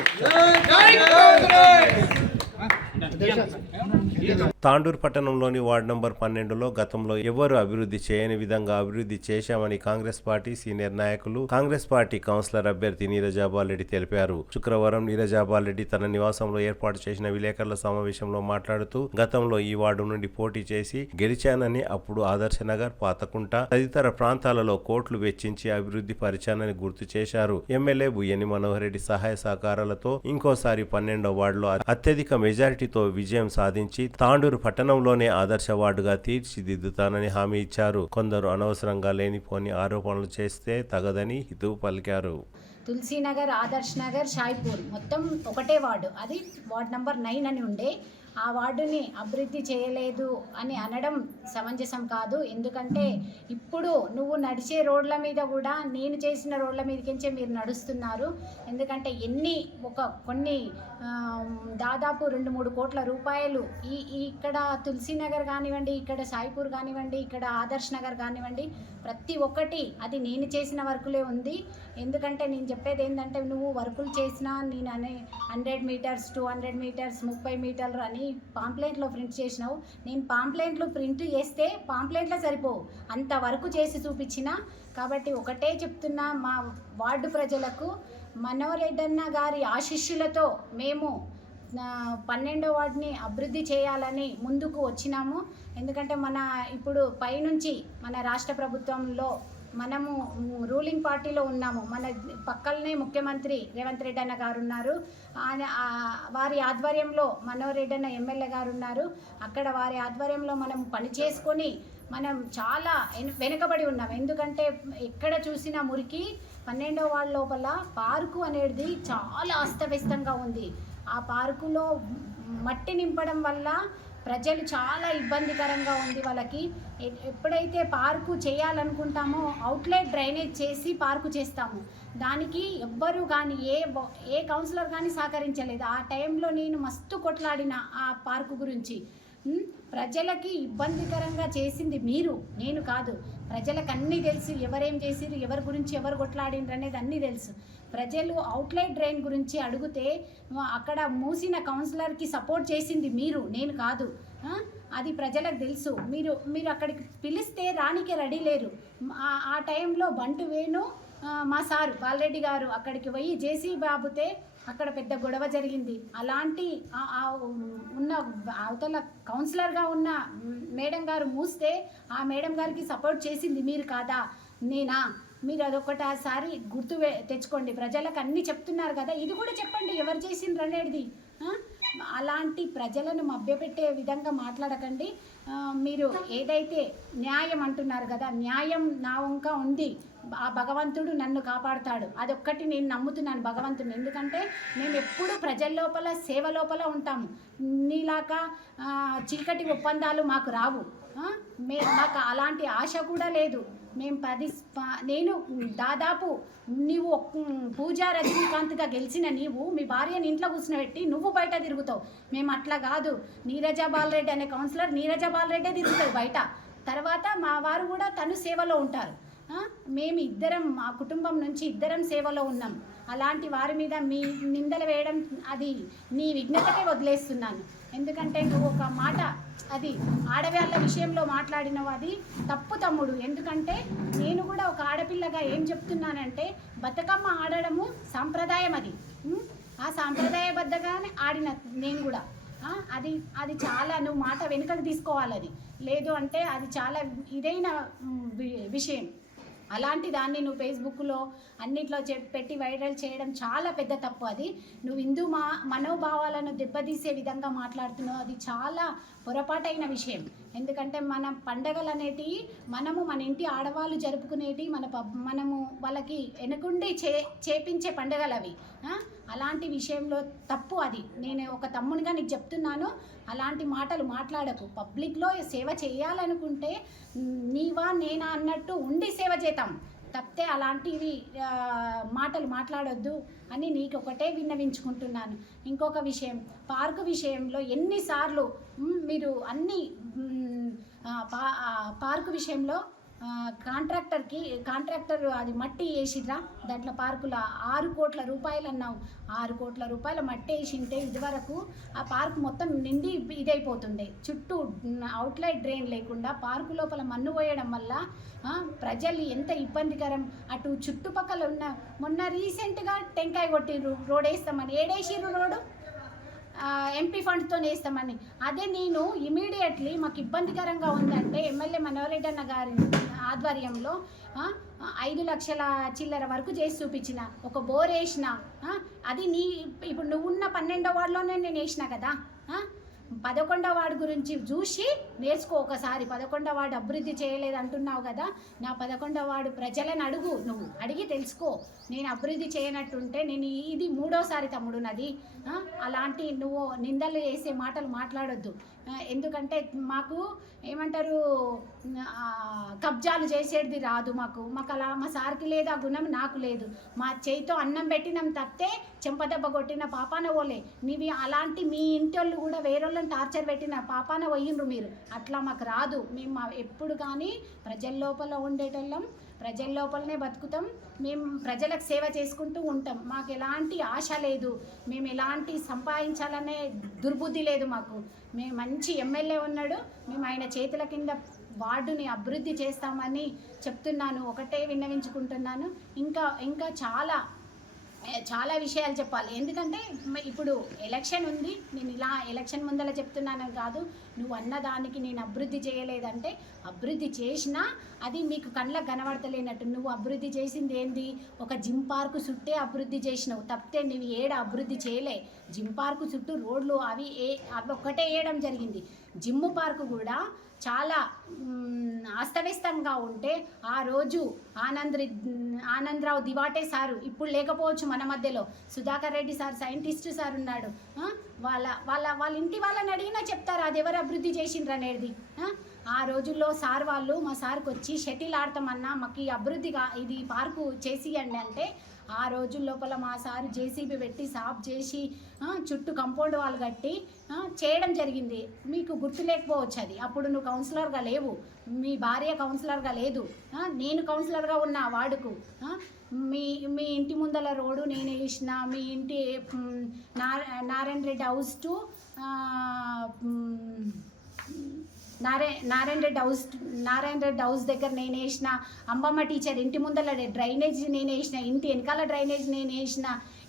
తాండూరు పట్టణంలోని వార్డు నంబర్ 12లో గతంలో ఎవరు అభివృద్ధి చేయని విధంగా అభివృద్ధి చేశామని కాంగ్రెస్ పార్టీ సీనియర్ నాయకులు కాంగ్రెస్ పార్టీ కౌన్సిలర్ అభ్యర్థి నీరజాబాల్ రెడ్డి తెలిపారు. శుక్రవారం నీరజాబాల్ రెడ్డి తన నివాసంలో ఏర్పాటు చేసిన విలేకరుల సమావేశంలో మాట్లాడుతూ గతంలో ఈ వార్డు నుండి పోటీ చేసి గెలిచానని, అప్పుడు ఆదర్శనగర్, పాతకుంట తదితర ప్రాంతాలలో కోట్లు వెచ్చించి అభివృద్ధి పరిచానని గుర్తు చేశారు. ఎమ్మెల్యే బుయ్యని మనోహర్ రెడ్డి సహాయ సహకారాలతో ఇంకోసారి 12వ వార్డులో అత్యధిక మెజారిటీతో విజయం సాధించి తాండూరు పట్టణంలోనే ఆదర్శ వార్డుగా తీర్చిదిద్దుతానని హామీ ఇచ్చారు. కొందరు అనవసరంగా లేనిపోని ఆరోపణలు చేస్తే తగదని హితవు పలికారు. తులసీనగర్, ఆదర్శ్ నగర్, షాయిపూర్ మొత్తం ఒకటే వార్డు, అది వార్డు నంబర్ 9 అని ఉండే. ఆ వార్డుని అభివృద్ధి చేయలేదు అని అనడం సమంజసం కాదు. ఎందుకంటే ఇప్పుడు నువ్వు నడిచే రోడ్ల మీద కూడా నేను చేసిన రోడ్ల మీదకించే మీరు నడుస్తున్నారు. ఎందుకంటే కొన్ని దాదాపు 2-3 కోట్ల రూపాయలు ఇక్కడ తులసీనగర్ కానివ్వండి, ఇక్కడ సాయిపూర్ కానివ్వండి, ఇక్కడ ఆదర్శ్ నగర్ కానివ్వండి, ప్రతి ఒక్కటి అది నేను చేసిన వర్కులే ఉంది. ఎందుకంటే నేను చెప్పేది ఏంటంటే నువ్వు వర్కులు చేసినా నేను 100 మీటర్స్, 200 మీటర్స్, 30 మీటర్లు అని పాంప్లెంట్లో ప్రింట్ చేసినావు. నేను పాంప్లెంట్లు ప్రింట్ చేస్తే పాంప్లెంట్లో సరిపోవు, అంత వరకు చేసి చూపించిన. కాబట్టి ఒకటే చెప్తున్నా మా వార్డు ప్రజలకు, మనోహర్ రెడ్డి గారి ఆశీస్సులతో మేము 12వ వార్డుని అభివృద్ధి చేయాలని ముందుకు వచ్చినాము. ఎందుకంటే ఇప్పుడు పైనుంచి మన రాష్ట్ర ప్రభుత్వంలో మనము రూలింగ్ పార్టీలో ఉన్నాము. మన పక్కనే ముఖ్యమంత్రి రేవంత్ రెడ్డి అన్న గారు ఉన్నారు. వారి ఆధ్వర్యంలో మనోహర్ రెడ్డి అన్న ఎమ్మెల్యే గారు ఉన్నారు. అక్కడ వారి ఆధ్వర్యంలో మనం పనిచేసుకొని మనం చాలా వెనుకబడి ఉన్నాం. ఎందుకంటే ఎక్కడ చూసినా మురికి. 12వ వార్డు లోపల పార్కు అనేది చాలా అస్తవ్యస్తంగా ఉంది. ఆ పార్కులో మట్టి నింపడం వల్ల ప్రజలు చాలా ఇబ్బందికరంగా ఉంది వాళ్ళకి. ఎప్పుడైతే పార్కు చేయాలనుకుంటామో అవుట్లెట్ డ్రైనేజ్ చేసి పార్కు చేస్తాము. దానికి ఎవ్వరూ కానీ ఏ కౌన్సిలర్ కానీ సహకరించలేదు. ఆ టైంలో నేను మస్తు కొట్లాడిన ఆ పార్కు గురించి. ప్రజలకి ఇబ్బందికరంగా చేసింది మీరు, నేను కాదు. ప్రజలకు అన్నీ తెలుసు, ఎవరేం చేసిరు, ఎవరి గురించి ఎవరు కొట్లాడినరు అనేది అన్నీ తెలుసు. ప్రజలు అవుట్లెట్ డ్రైన్ గురించి అడిగితే అక్కడ మూసిన కౌన్సిలర్కి సపోర్ట్ చేసింది మీరు, నేను కాదు. అది ప్రజలకు తెలుసు. మీరు అక్కడికి పిలిస్తే రానికే రెడీ లేరు. ఆ టైంలో బంటు వేణు మా సారు బాలరెడ్డి గారు అక్కడికి పోయి జేసీ బాబుతే అక్కడ పెద్ద గొడవ జరిగింది. అలాంటి ఉన్న అవతల కౌన్సిలర్గా ఉన్న మేడం గారు మూస్తే ఆ మేడం గారికి సపోర్ట్ చేసింది మీరు కాదా, నేనా? మీరు అదొకసారి గుర్తు తెచ్చుకోండి. ప్రజలకు అన్నీ చెప్తున్నారు కదా, ఇది కూడా చెప్పండి ఎవరు చేసిండ్రు అనేది. అలాంటి ప్రజలను మభ్యపెట్టే విధంగా మాట్లాడకండి. మీరు ఏదైతే న్యాయం అంటున్నారు కదా, న్యాయం నా వంక ఉంది. ఆ భగవంతుడు నన్ను కాపాడుతాడు, అదొక్కటి నేను నమ్ముతున్నాను భగవంతుని. ఎందుకంటే మేము ఎప్పుడు ప్రజల లోపల సేవ లోపల ఉంటాము. నీలాగా చీకటి ఒప్పందాలు మాకు రావు. మాకు అలాంటి ఆశ కూడా లేదు. నేను దాదాపు నీవు పూజా రజనీకాంత్గా గెలిచిన నీవు మీ భార్యని ఇంట్లో కూర్చునబెట్టి నువ్వు బయట తిరుగుతావు. మేము అట్లా కాదు. నీరజాబాల్ రెడ్డి అనే కౌన్సిలర్ నీరజాబాల్ రెడ్డే తిరుగుతాడు బయట. తర్వాత మా వారు కూడా తను సేవలో ఉంటారు. మేము ఇద్దరం మా కుటుంబం నుంచి ఇద్దరం సేవలో ఉన్నాం. అలాంటి వారి మీద మీ నిందలు వేయడం అది నీ విఘ్నతకే వదిలేస్తున్నాను. ఎందుకంటే నువ్వు ఒక మాట అది ఆడవాళ్ళ విషయంలో మాట్లాడినవు, అది తప్పు తమ్ముడు. ఎందుకంటే నేను కూడా ఒక ఆడపిల్లగా ఏం చెప్తున్నానంటే బతుకమ్మ ఆడడము సాంప్రదాయం. అది ఆ సాంప్రదాయబద్ధంగానే ఆడిన నేను కూడా. అది చాలా నువ్వు మాట వెనుకకు తీసుకోవాలి. అది లేదు అంటే అది చాలా ఇదైన విషయం. అలాంటి దాన్ని నువ్వు ఫేస్బుక్లో అన్నిట్లో పెట్టి వైరల్ చేయడం చాలా పెద్ద తప్పు. అది నువ్వు హిందూ మనోభావాలను దెబ్బతీసే విధంగా మాట్లాడుతున్నావు. అది చాలా పొరపాటైన విషయం. ఎందుకంటే మన పండగలు అనేటివి మనము మన ఇంటి ఆడవాళ్ళు జరుపుకునేటి మనము వాళ్ళకి వెనుకుండి చేపించే పండుగలు అవి. అలాంటి విషయంలో తప్పు అది. నేను ఒక తమ్మునిగా నీకు చెప్తున్నాను, అలాంటి మాటలు మాట్లాడకు. పబ్లిక్లో సేవ చేయాలనుకుంటే నీవా నేనా అన్నట్టు ఉండి సేవ చేద్దాం తప్పితే అలాంటివి మాటలు మాట్లాడొద్దు అని నీకు ఒకటే విన్నవించుకుంటున్నాను. ఇంకొక విషయం, పార్కు విషయంలో ఎన్నిసార్లు మీరు అన్ని పార్కు విషయంలో కాంట్రాక్టర్ అది మట్టి వేసిర్రా దాంట్లో పార్కులో 6 కోట్ల రూపాయలు అన్నావు. 6 కోట్ల రూపాయల మట్టి వేసింటే ఇదివరకు ఆ పార్క్ మొత్తం నిండి ఇదైపోతుండే. చుట్టూ అవుట్లైట్ డ్రైన్ లేకుండా పార్కు లోపల మన్ను పోయడం వల్ల ప్రజలు ఎంత ఇబ్బందికరం. అటు చుట్టుపక్కల ఉన్న మొన్న రీసెంట్గా టెంకాయ కొట్టిర్రు రోడ్ వేస్తామని. ఏడేసిర్రు రోడ్డు ఎంపీ ఫండ్తో వేస్తామని. అదే నేను ఇమీడియట్లీ మాకు ఇబ్బందికరంగా ఉందంటే ఎమ్మెల్యే మనోహర్ అన్న గారి ఆధ్వర్యంలో 5 లక్షల చిల్లర వరకు చేసి చూపించిన. ఒక బోర్ వేసిన. అది ఇప్పుడు నువ్వున్న 12వ వార్డులోనే నేను వేసిన కదా. 11వ వార్డు గురించి చూసి నేర్చుకో ఒకసారి. 11వ వార్డు అభివృద్ధి చేయలేదు అంటున్నావు కదా, నా 11వ వార్డు ప్రజలను అడుగు, నువ్వు అడిగి తెలుసుకో. నేను అభివృద్ధి చేయనట్టుంటే నేను ఇది 3వసారి తమ్ముడు నాది. అలాంటి నువ్వు నిందలు వేసే మాటలు మాట్లాడొద్దు. ఎందుకంటే మాకు ఏమంటారు, కబ్జాలు చేసేది రాదు. మాకు అలా మా సార్కి లేదు, ఆ గుణం నాకు లేదు. మా చేయితో అన్నం పెట్టినాం తప్పితే చెంపదెబ్బ కొట్టిన పాపాన పోలే. నీవి అలాంటి మీ ఇంటి వాళ్ళు కూడా వేరేళ్ళని టార్చర్ పెట్టిన పాపాన పోయిండ్రు మీరు. అట్లా మాకు రాదు. మేము ఎప్పుడు కానీ ప్రజల లోపల ఉండేటోళ్ళం, ప్రజల లోపలనే బతుకుతాం. మేము ప్రజలకు సేవ చేసుకుంటూ ఉంటాం. మాకు ఎలాంటి ఆశ లేదు, మేము ఎలాంటి సంపాదించాలనే దుర్బుద్ధి లేదు మాకు. మేము మంచి ఎమ్మెల్యే ఉన్నాడు, మేము ఆయన చేతుల కింద వార్డుని అభివృద్ధి చేస్తామని చెప్తున్నాను. ఒకటే విన్నవించుకుంటున్నాను. ఇంకా చాలా విషయాలు చెప్పాలి. ఎందుకంటే ఇప్పుడు ఎలక్షన్ ఉంది, నేను ఇలా ఎలక్షన్ ముందర చెప్తున్నాను కాదు. నువ్వు అన్నదానికి నేను అభివృద్ధి చేయలేదంటే, అభివృద్ధి చేసినా అది మీకు కళ్ళకు కనబడతలేనట్టు. నువ్వు అభివృద్ధి చేసింది ఏంది, ఒక జిమ్ పార్కు చుట్టే అభివృద్ధి చేసినావు తప్పితే నువ్వు ఏడ అభివృద్ధి చేయలే. జిమ్ పార్కు చుట్టూ రోడ్లు అవి ఒక్కటే వేయడం జరిగింది. జిమ్ పార్కు కూడా చాలా అస్తవ్యస్తంగా ఉంటే ఆ రోజు ఆనందరావు దివాటే సారు ఇప్పుడు లేకపోవచ్చు మన మధ్యలో, Sudhakar Reddy sir scientist sir ఉన్నాడు. వాళ్ళ ఇంటి వాళ్ళని అడిగినా చెప్తారు అది ఎవరు అభివృద్ధి చేసిండ్రు అనేది. ఆ రోజుల్లో సార్ వాళ్ళు మా సార్కి వచ్చి షటిల్ ఆడతామన్నా మాకు ఈ అభివృద్ధిగా ఇది పార్కు చేసియండి అంటే, ఆ రోజుల లోపల మా సారు జేసీబీ పెట్టి సాఫ్ చేసి చుట్టూ కాంపౌండ్ వాళ్ళు కట్టి చేయడం జరిగింది. మీకు గుర్తు లేకపోవచ్చు అది. అప్పుడు నువ్వు కౌన్సిలర్గా లేవు, మీ భార్య కౌన్సిలర్గా లేదు, నేను కౌన్సిలర్గా ఉన్నా వార్డుకు. మీ ఇంటి ముందల రోడ్డు నేను వేసిన, మీ ఇంటి Narayana Reddy house to Narayana Reddy house దగ్గర నేను వేసిన, అంబమ్మ టీచర్ ఇంటి ముందర డ్రైనేజ్ నేను వేసిన, ఇంటి వెనకాల డ్రైనేజ్ నేను వేసిన.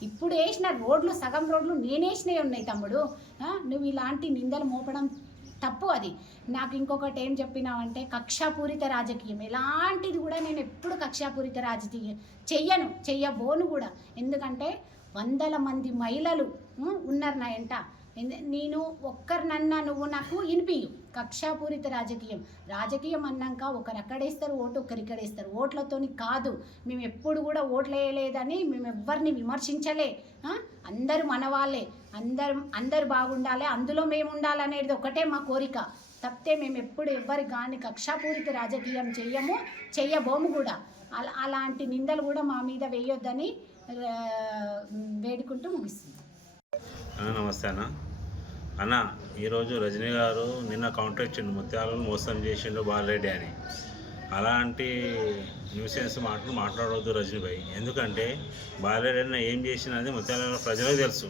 ఇప్పుడు వేసిన రోడ్లు సగం రోడ్లు నేనేసినవి ఉన్నాయి తమ్ముడు. నువ్వు ఇలాంటి నిందలు మోపడం తప్పు. అది నాకు ఇంకొకటి ఏం చెప్పినావంటే కక్షాపూరిత రాజకీయం. ఎలాంటిది కూడా నేను ఎప్పుడు కక్షాపూరిత రాజకీయం చెయ్యబోను కూడా. ఎందుకంటే 100 మంది మహిళలు ఉన్నారు నా ఎంట. నేను ఒక్కరినన్నా నువ్వు నాకు వినిపియు. కక్షాపూరిత రాజకీయం అన్నాక ఒకరు అక్కడేస్తారు ఓటు, ఒకరు ఇక్కడేస్తారు. ఓట్లతోని కాదు, మేము ఎప్పుడు కూడా ఓట్లు వేయలేదని మేము ఎవ్వరిని విమర్శించలే. అందరూ మన వాళ్ళే, అందరు బాగుండాలి, అందులో మేము ఉండాలనేది ఒకటే మా కోరిక తప్పితే మేము ఎప్పుడు ఎవ్వరి కానీ కక్షాపూరిత రాజకీయం చెయ్యబోము కూడా. అలాంటి నిందలు కూడా మా మీద వేయొద్దని వేడుకుంటూ ముగిస్తుంది. నమస్తే అన్న. ఈరోజు రజనీ గారు నిన్న కౌంటర్ ఇచ్చిండు, ముత్యాలను మోసం చేసిండు బాలరెడ్డి అని. అలాంటి న్యూసెన్స్ మాట్లాడవద్దు రజనీ భాయ్. ఎందుకంటే బాలరెడ్డి అన్న ఏం చేసినది ముత్యాల ప్రజలకు తెలుసు.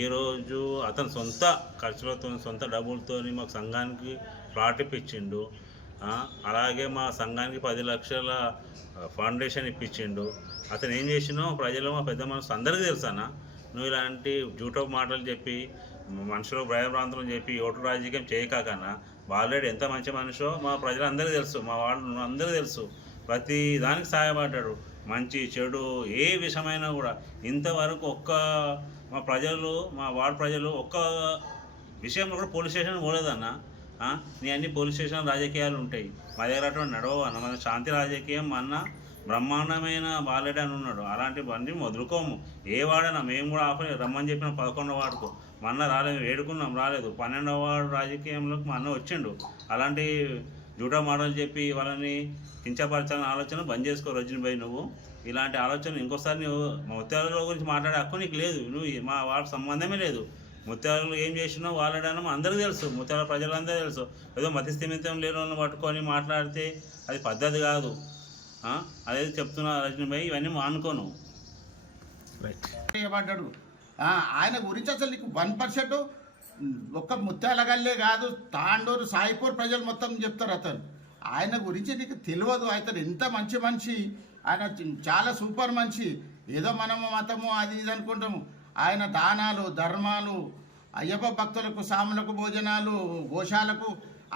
ఈరోజు అతను సొంత ఖర్చులతో సొంత డబ్బులతో మాకు సంఘానికి ప్లాట్ ఇప్పించిండు. అలాగే మా సంఘానికి 10 లక్షల ఫౌండేషన్ ఇప్పించిండు. అతను ఏం చేసినో ప్రజలు మా పెద్ద మనసు అందరికీ తెలుసానా. నువ్వు ఇలాంటి జూటో మాటలు చెప్పి మనుషులకు భయభ్రాంతులు చెప్పి ఓటు రాజకీయం చేయకన్నా బాలరెడ్డి ఎంత మంచి మనిషో మా ప్రజలందరికీ తెలుసు, మా వాళ్ళు అందరికీ తెలుసు. ప్రతి దానికి సహాయపడ్డాడు. మంచి చెడు ఏ విషయమైనా కూడా ఇంతవరకు మా ప్రజలు, మా వార్డు ప్రజలు ఒక్క విషయంలో కూడా పోలీస్ స్టేషన్ పోలేదన్న. నీ అన్ని పోలీస్ స్టేషన్ రాజకీయాలు ఉంటాయి, మా దగ్గర అటువంటి నడవవు అన్న. మన శాంతి రాజకీయం అన్న బ్రహ్మాండమైన బాలెడ్ అని ఉన్నాడు. అలాంటివన్నీ వదులుకోము. ఏ వాడైనా మేము కూడా రమ్మని చెప్పిన 11వ వార్డుకు మా అన్న రాలేదు, వేడుకున్నాం రాలేదు. 12వ వార్డు రాజకీయంలోకి మా అన్న వచ్చిండు. అలాంటి జూటా మాటలు చెప్పి వాళ్ళని కించపరచాలని ఆలోచన బంద్ చేసుకో రజనీభాయ్. నువ్వు ఇలాంటి ఆలోచన ఇంకోసారి నువ్వు ముత్యాల గురించి మాట్లాడే హక్కు నీకు లేదు. నువ్వు మా వార్డు సంబంధమే లేదు. ముత్యాలు ఏం చేసినావు వాళ్ళడనో అందరికీ తెలుసు, ముత్యాల ప్రజలందరూ తెలుసు. ఏదో మతి స్థిమితం లేని వాళ్ళని పట్టుకొని మాట్లాడితే అది పద్ధతి కాదు. అదే చెప్తున్నా రజనీభాయ్, ఇవన్నీ మానుకోను. పడ్డాడు ఆయన గురించి అసలు నీకు 1% ఒక్క ముత్యాలగల్లే కాదు, తాండూరు సాయిపూర్ ప్రజలు మొత్తం చెప్తారు అతను. ఆయన గురించి నీకు తెలియదు. అతను ఎంత మంచి మనిషి, ఆయన చాలా సూపర్ మనిషి. ఏదో మనము మతము అది ఇది అనుకుంటాము. ఆయన దానాలు ధర్మాలు, అయ్యప్ప భక్తులకు సాములకు భోజనాలు, గోశాలకు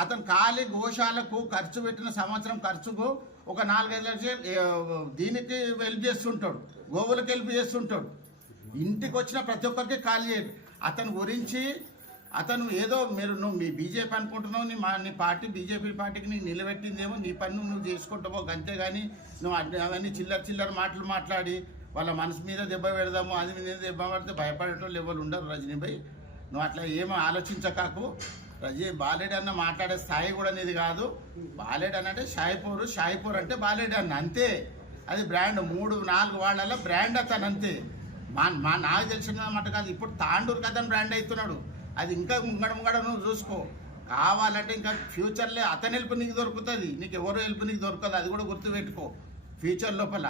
అతను ఖాళీ గోశాలకు ఖర్చు పెట్టిన సంవత్సరం ఖర్చుకు ఒక 4-5 లక్షలు దీనికి హెల్ప్ చేస్తుంటాడు, గోవులకు హెల్ప్ చేస్తుంటాడు. ఇంటికి వచ్చిన ప్రతి ఒక్కరికి ఖాళీ చేయడు. అతని గురించి అతను ఏదో నువ్వు మీ బీజేపీ అనుకుంటున్నావు, నీ పార్టీ బీజేపీ పార్టీకి నీకు నిలబెట్టిందేమో, నీ పని నువ్వు చేసుకుంటావో అంతేగాని నువ్వు అవన్నీ చిల్లర మాటలు మాట్లాడి వాళ్ళ మనసు మీద దెబ్బ పెడదాము, అది మీద దెబ్బ పడితే భయపడేటోళ్ళు ఎవరు ఉండరు రజనీభాయ్. నువ్వు అట్లా ఏమో ఆలోచించకాకు. బాలెడ్ అన్న మాట్లాడే స్థాయి కూడా నీది కాదు. బాలెడ్ అన్న అంటే షాయిపూర్ అంటే బాలెడ్ అన్న అంతే. అది బ్రాండ్ 3-4 వాళ్ళ బ్రాండ్ అతను అంతే. నాకు తెలిసిన మాట కాదు. ఇప్పుడు తాండూరు కథను బ్రాండ్ అవుతున్నాడు. అది ఇంకా ముంగడ నువ్వు చూసుకో. కావాలంటే ఇంకా ఫ్యూచర్లో అతని హెల్ప్ నీకు దొరుకుతుంది, నీకు ఎవరు హెల్ప్ నీకు దొరకదు. అది కూడా గుర్తుపెట్టుకో ఫ్యూచర్ లోపల.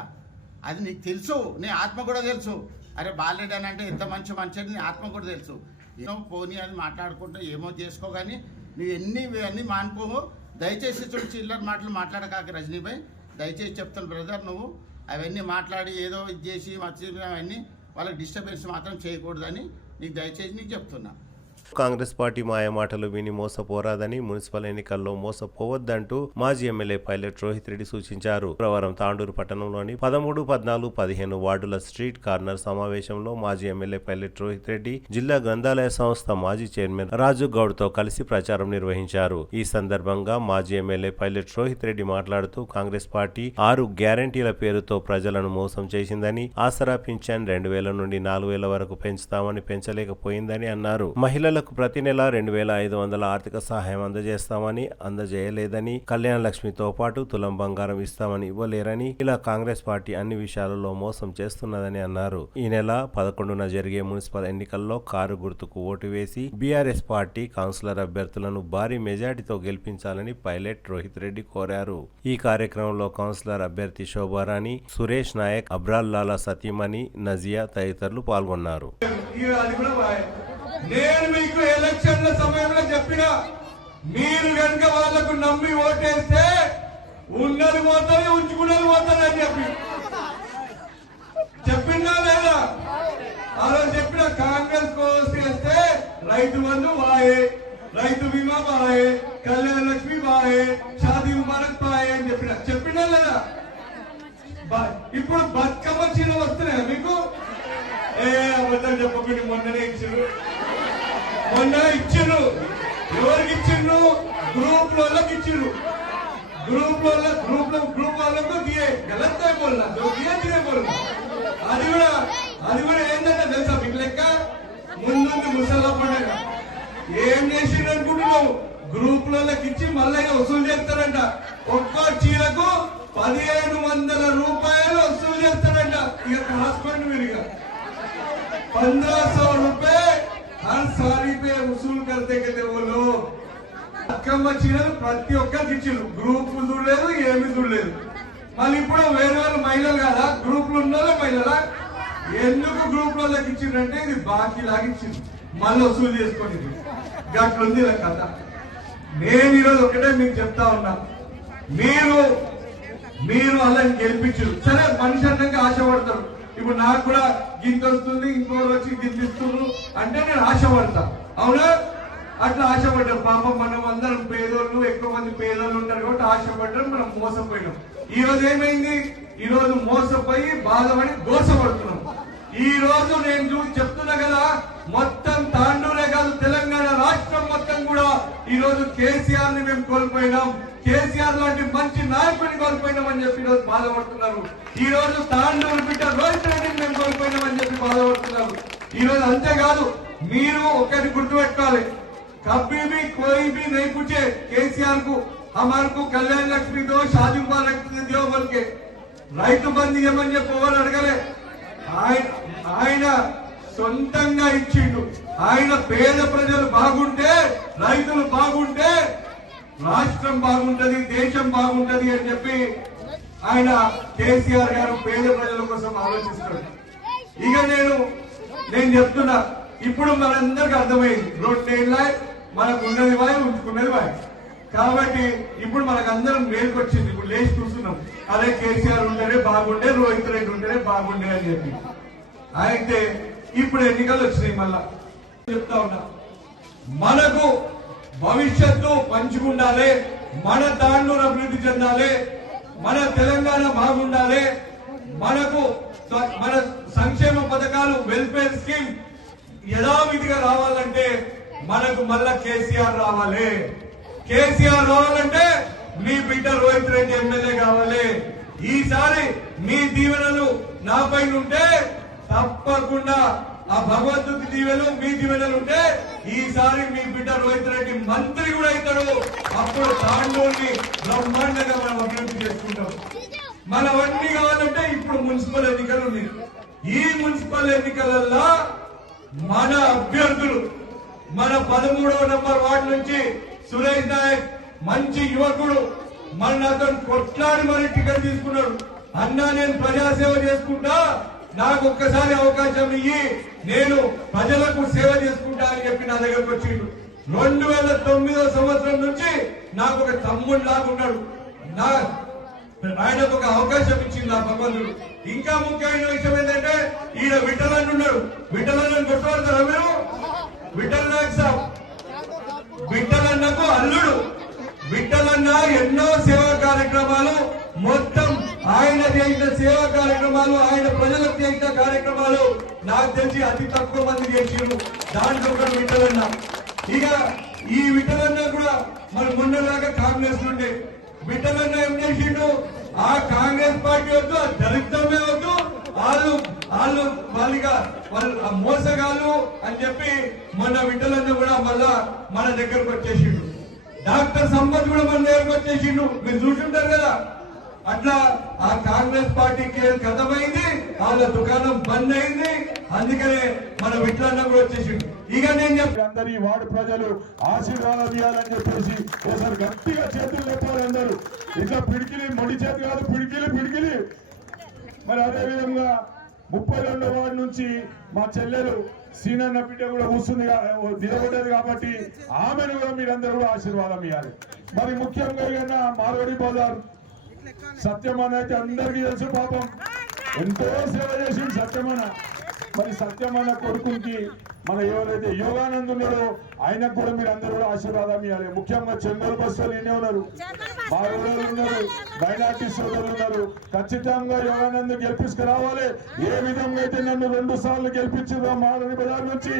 అది నీకు తెలుసు, నీ ఆత్మ కూడా తెలుసు. అరే బాలెడ్ అని అంటే ఎంత మంచి అని నీ ఆత్మ కూడా తెలుసు. ఏమో పోనీ అని మాట్లాడుకుంటూ ఏమో చేసుకో, కానీ నువ్వు అన్నీ మానుకోవు. దయచేసి చిల్లర మాటలు మాట్లాడకాక రజనీభాయ్, దయచేసి చెప్తాను బ్రదర్. నువ్వు అవన్నీ మాట్లాడి ఏదో ఇది చేసి అవన్నీ వాళ్ళకి డిస్టర్బెన్స్ మాత్రం చేయకూడదని నీకు దయచేసి నీకు చెప్తున్నా. కాంగ్రెస్ పార్టీ మాయమాటలు విని మోసపోరాదని, మున్సిపల్ ఎన్నికల్లో మోసపోవద్దంటూ మాజీ ఎమ్మెల్యే పైలట్ రోహిత్ రెడ్డి సూచించారు. శుక్రవారం తాండూరు పట్టణంలోని 13, 14, 15 వార్డుల స్ట్రీట్ కార్నర్ సమావేశంలో మాజీ ఎమ్మెల్యే పైలట్ రోహిత్ రెడ్డి జిల్లా గ్రంథాలయ సంస్థ మాజీ చైర్మన్ రాజు గౌడ్ తో కలిసి ప్రచారం నిర్వహించారు. ఈ సందర్భంగా మాజీ ఎమ్మెల్యే పైలట్ రోహిత్ రెడ్డి మాట్లాడుతూ కాంగ్రెస్ పార్టీ 6 గ్యారంటీల పేరుతో ప్రజలను మోసం చేసిందని, ఆసరా పింఛన్ 2000 నుండి 4000 వరకు పెంచుతామని పెంచలేకపోయిందని అన్నారు. మహిళలకు ప్రతి నెల 2500 ఆర్థిక సహాయం అందజేయలేదని, కళ్యాణ లక్ష్మితో పాటు తులం బంగారం ఇస్తామని ఇవ్వలేరని, ఇలా కాంగ్రెస్ పార్టీ అన్ని విషయాలలో మోసం చేస్తున్నదని అన్నారు. ఈ నెల 11న జరిగే మున్సిపల్ ఎన్నికల్లో కారు గుర్తుకు ఓటు వేసి బీఆర్ఎస్ పార్టీ కౌన్సిలర్ అభ్యర్థులను భారీ మెజార్టీతో గెలిపించాలని పైలట్ రోహిత్ రెడ్డి కోరారు. ఈ కార్యక్రమంలో కౌన్సిలర్ అభ్యర్థి శోభారాణి, సురేష్ నాయక్, అబ్రాల్లాలా సతీమణి, నజియా తదితరులు పాల్గొన్నారు. నేను మీకు ఎలక్షన్ల సమయంలో చెప్పిన, మీరు కనుక వాళ్లకు నమ్మి ఓటేస్తే ఉన్నది పోతుంది, ఉంచుకున్నది పోతుంది అని చెప్పిందా లేదా? అలా చెప్పిన కాంగ్రెస్ కోసేస్తే రైతు బంధు బాయే, రైతు బీమా బాయే, కళ్యాణ లక్ష్మి బాయే, షాదీ ముబారక్ బాయే అని చెప్పినా లేదా? ఇప్పుడు బతుకమ్మ చీరలు వస్తున్నాయా మీకు? అబద్ధం చెప్పకుండా మొన్ననే ఇచ్చారు. ఎవరికి ఇచ్చిండ్రు? గ్రూప్ వాళ్ళకి ఇచ్చిండ్రు. గ్రూప్ వాళ్ళకు దియే గలత్ బోల్నా, దియే బోల్నా. అది కూడా ఏంటంటే తెలుసా మీకు లెక్క? ముందు ముసలా పండుగ ఏం చేసిండ్రు అనుకుంటున్నావు? గ్రూప్ వాళ్ళకి ఇచ్చి మళ్ళీ వసూలు చేస్తారంట. ఒక్క చీరకు 1500 రూపాయలు వసూలు చేస్తారంట. ఇక హాస్పిటల్ మీరు 1500 रुपए हर साड़ी पे वसूल करते कहते वो लोग. అక్కమ్మ చీరలు ప్రతి ఒక్కరికి ఇచ్చిండ్రు. గ్రూప్ చూడలేదు, ఏమి చూడలేదు. మళ్ళీ ఇప్పుడు వేరే వాళ్ళు మహిళలు కదా, గ్రూప్లు ఉన్నోళ్ళే మహిళలా? ఎందుకు గ్రూప్ వాళ్ళకి ఇచ్చిండ్రంటే ఇది బాకీ లాగా ఇచ్చింది, మళ్ళీ వసూలు చేసుకొని. గట్లుంది ఇలా కథ. నేను ఈరోజు ఒకటే మీకు చెప్తా ఉన్నా, మీరు వాళ్ళని గెలిపించారు సరే, మనిషి అన్నాక ఆశపడతారు. ఇప్పుడు నాకు కూడా గింత వస్తుంది, ఇంకోటి వచ్చి గింత ఇస్తున్నారు అంటే నేను ఆశపడతా, అవునా? అట్లా ఆశపడ్డాం. పాపం మనం అందరం పేదోళ్ళు, ఎక్కువ మంది పేదోళ్ళు ఉంటారు కాబట్టి ఆశపడ్డాం, మనం మోసపోయినాం. ఈ రోజు ఏమైంది? ఈ రోజు మోసపోయి బాధపడి దోషపడుతున్నాం. ఈ రోజు నేను చెప్తున్నా కదా, మొత్తం తాండూరే కాదు తెలంగాణ రాష్ట్రం మొత్తం కూడా ఈ రోజు కేసీఆర్ ని మేము కోల్పోయినాం. కేసీఆర్ లాంటి మంచి నాయకుడిని కోల్పోయినామని చెప్పి ఈ రోజు బాధపడుతున్నారు. ఈ రోజు తాండూరు బిడ్డ రోహిత్ రెడ్డిని మేము కోల్పోయినామని చెప్పి బాధపడుతున్నారు. ఈ రోజు అంతేకాదు, మీరు ఒకటి గుర్తుపెట్టుకోవాలి, कभी भी कोई भी नहीं पूछे केसीआर को हमारे को कल्याण लक्ष्मी दो शादी मुबारक दो बोल के రైతు బంధు ఏమని చెప్పి ఎవరు అడగలే. ఆయన సొంతంగా ఇచ్చిండు. ఆయన పేద ప్రజలు బాగుంటే, రైతులు బాగుంటే రాష్ట్రం బాగుంటది, దేశం బాగుంటది అని చెప్పి ఆయన కేసీఆర్ గారు పేద ప్రజల కోసం ఆలోచిస్తాడు. ఇక నేను చెప్తున్నా, ఇప్పుడు మనందరికి అర్థమైంది, 2 ఏళ్ళ మనకు ఉన్నది వాయి, ఉంచుకున్నది వాయి. కాబట్టి ఇప్పుడు మనకు అందరం మేలుకొచ్చింది. ఇప్పుడు లేచి చూస్తున్నాం, అదే కేసీఆర్ ఉంటేనే బాగుండే, రోహిత్ రెడ్డి ఉంటేనే బాగుండే అని చెప్పి. అయితే ఇప్పుడు ఎన్నికలు వచ్చినాయి. మళ్ళా చెప్తా ఉన్నా, మనకు భవిష్యత్తు పంచుకుండాలి, మన తాండూరు అభివృద్ధి చెందాలి, మన తెలంగాణ బాగుండాలి, మనకు మన సంక్షేమ పథకాలు వెల్ఫేర్ స్కీమ్ యథావిధిగా రావాలంటే మనకు మళ్ళా కేసీఆర్ రావాలి. కేసీఆర్ రావాలంటే మీ బిడ్డ రోహిత్ రెడ్డి ఎమ్మెల్యే కావాలి. ఈసారి మీ దీవెనలు నా పైన ఉంటే తప్పకుండా ఆ భగవంతుడి దీవెనలు మీ దీవెనలు ఉంటే ఈసారి మీ బిడ్డ రోహిత్ రెడ్డి మంత్రి కూడా అవుతాడు. అప్పుడు తాండూరుని బ్రహ్మాండంగా మనం అభివృద్ధి చేసుకుంటాం. మనవన్నీ కావాలంటే ఇప్పుడు మున్సిపల్ ఎన్నికలు ఉన్నాయి. ఈ మున్సిపల్ ఎన్నికలలో మన అభ్యర్థులు, మన 13వ నంబర్ వార్డు నుంచి సురేష్ నాయక్ మంచి యువకుడు, మన అతను కొట్లాడి మరి టికెట్ తీసుకున్నాడు. అన్నా నేను ప్రజాసేవ చేసుకుంటా, నాకు ఒక్కసారి అవకాశం ఇయ్యి, నేను ప్రజలకు సేవ చేసుకుంటా అని చెప్పి నా దగ్గరకు వచ్చిండు. 2009వ సంవత్సరం నుంచి నాకు ఒక తమ్ముడు లాగున్నాడు. ఆయనకు ఒక అవకాశం ఇచ్చింది ఆ భగవంతుడు. ఇంకా ముఖ్యమైన విషయం ఏంటంటే ఈయన విఠలన్ ఉన్నాడు. విఠలన్ గుర్తుపడతారా మీరు? విఠల్ నాయక్ సాబ్ విఠలన్నకు అల్లుడు. విఠలన్న ఎన్నో సేవా కార్యక్రమాలు, మొత్తం ఆయన చేసిన సేవా కార్యక్రమాలు, ఆయన ప్రజలకు చేసిన కార్యక్రమాలు నాకు తెలిసి అతి తక్కువ మంది చేసిరు. దాంట్లో ఒకటి విఠలన్న. ఇక ఈ విఠలన్న కూడా మన మొన్నలాగా కాంగ్రెస్ నుండి విఠలన్న ఏం చేసిండు? ఆ కాంగ్రెస్ పార్టీ వద్దు, ఆ దళితమే వద్దు, వాళ్ళు మోసగాళ్ళు అని చెప్పి మొన్న విఠలన్న కూడా మళ్ళా మన దగ్గరకు వచ్చేసిండు. డాక్టర్ సంపత్ కూడా మన దగ్గరకు వచ్చేసిండు. మీరు చూసుంటారు కదా. అట్లా ఆ కాంగ్రెస్ పార్టీకి గతమైంది, వాళ్ళ దుకాణం బంద్ అయింది. అందుకనే మన విఠలన్న కూడా వచ్చేసిండు. ఇక నేను చెప్పి అందరు ఈ వార్డు ప్రజలు ఆశీర్వాదం ఇవ్వాలని చెప్పేసి ఒకసారి గట్టిగా చేతులు చెప్పాలి అందరూ. ఇట్లా పిడికిలి, మొడి చేతి కాదు, పిడికిలి. మరి అదే విధంగా 32వ వార్డు నుంచి మా చెల్లెలు సీనన్న బిడ్డ కూడా కూర్చుంది, దిగబడ్డది. కాబట్టి ఆమెను కూడా మీరందరూ కూడా ఆశీర్వాదం ఇవ్వాలి. మరి ముఖ్యంగా ఇక మార్వాడి బజార్ సత్యమన్న అయితే అందరికీ తెలుసు. పాపం ఎంతో సేవ చేసింది సత్యమన్న. మరి సత్యమన్న కొడుకుకి మన ఎవరైతే యోగానంద్ ఉన్నాడో ఆయనకు కూడా మీరు అందరూ కూడా ఆశీర్వాదం ఇవ్వాలి. ముఖ్యంగా చెంగల్ బస్సులు ఎన్నే ఉన్నారు, మా ఊళ్ళో ఉన్నారు, మైనార్టీ సోదరులు ఉన్నారు. ఖచ్చితంగా యోగానంద్ గెలిపించుకురావాలి. ఏ విధంగా అయితే నన్ను 2 సార్లు గెలిపించిందో మారని బజార్ నుంచి,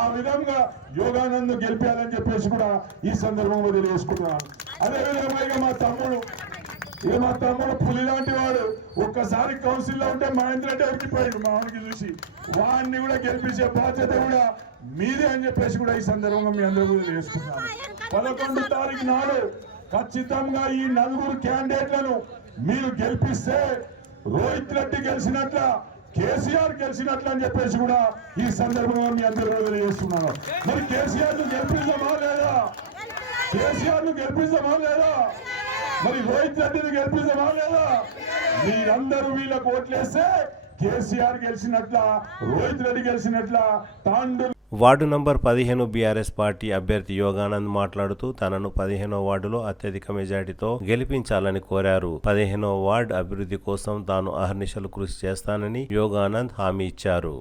ఆ విధంగా యోగానంద్ గెలిపించాలని చెప్పేసి కూడా ఈ సందర్భంలో తెలియజేసుకుంటున్నాను. అదేవిధంగా ఇక మా తమ్ముడు పులి లాంటి వాడు. ఒక్కసారి కౌన్సిల్లో ఉంటే మహేంద్ర రెడ్డి ఎక్కిపోయాడు మా వాడికి చూసి. వాడిని కూడా గెలిపించే బాధ్యత కూడా మీదే అని చెప్పేసి కూడా ఈ సందర్భంగా మీ అందరూ కూడా చేసుకున్నాను. 11వ తారీఖు నాడు ఖచ్చితంగా ఈ 4 క్యాండిడేట్లను మీరు గెలిపిస్తే రోహిత్ రెడ్డి గెలిచినట్ల, కేసీఆర్ గెలిచినట్లు అని చెప్పేసి కూడా ఈ సందర్భంగా మీ అందరూ కూడా తెలియజేస్తున్నాను. మరి కేసీఆర్ ను గెలిపిస్తామా లేదా? మరి రోహిత్ రెడ్డిని గెలిపిస్తామా లేదా? మీరందరూ వీళ్ళకు ఓట్లేస్తే కేసీఆర్ గెలిచినట్ల, రోహిత్ రెడ్డి గెలిచినట్ల. Tandur ward number 15 BRS party అభ్యర్థి యోగానంద్ మాట్లాడుతూ తనను 15వ వార్డులో అత్యధిక మెజార్టీతో గెలిపించాలని కోరారు. 15వ వార్డు అభివృద్ధి కోసం తాను అహర్నిశలు కృషి చేస్తానని యోగానంద్ హామీ ఇచ్చారు.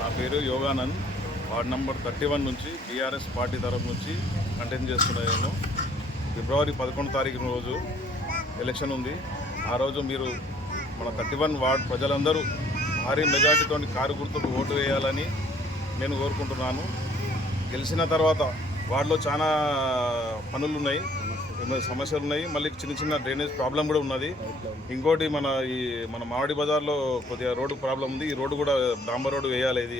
నా పేరు యోగానంద్. వార్డ్ నెంబర్ 31 నుంచి టీఆర్ఎస్ పార్టీ తరఫు నుంచి కంటెంట్ చేస్తున్నాను. నేను ఫిబ్రవరి 11 తారీఖు రోజు ఎలక్షన్ ఉంది. ఆ రోజు మీరు మన 31 వార్డ్ ప్రజలందరూ భారీ మెజార్టీతో కారు గుర్తుకు ఓటు వేయాలని నేను కోరుకుంటున్నాను. గెలిచిన తర్వాత వార్డులో చాలా పనులు ఉన్నాయి, సమస్యలు ఉన్నాయి, మళ్ళీ చిన్న చిన్న డ్రైనేజ్ ప్రాబ్లం కూడా ఉన్నది. ఇంకోటి మన మామిడి బజార్లో కొద్దిగా రోడ్డు ప్రాబ్లం ఉంది. ఈ రోడ్డు కూడా డాంబర్ రోడ్డు వేయాలి, ఇది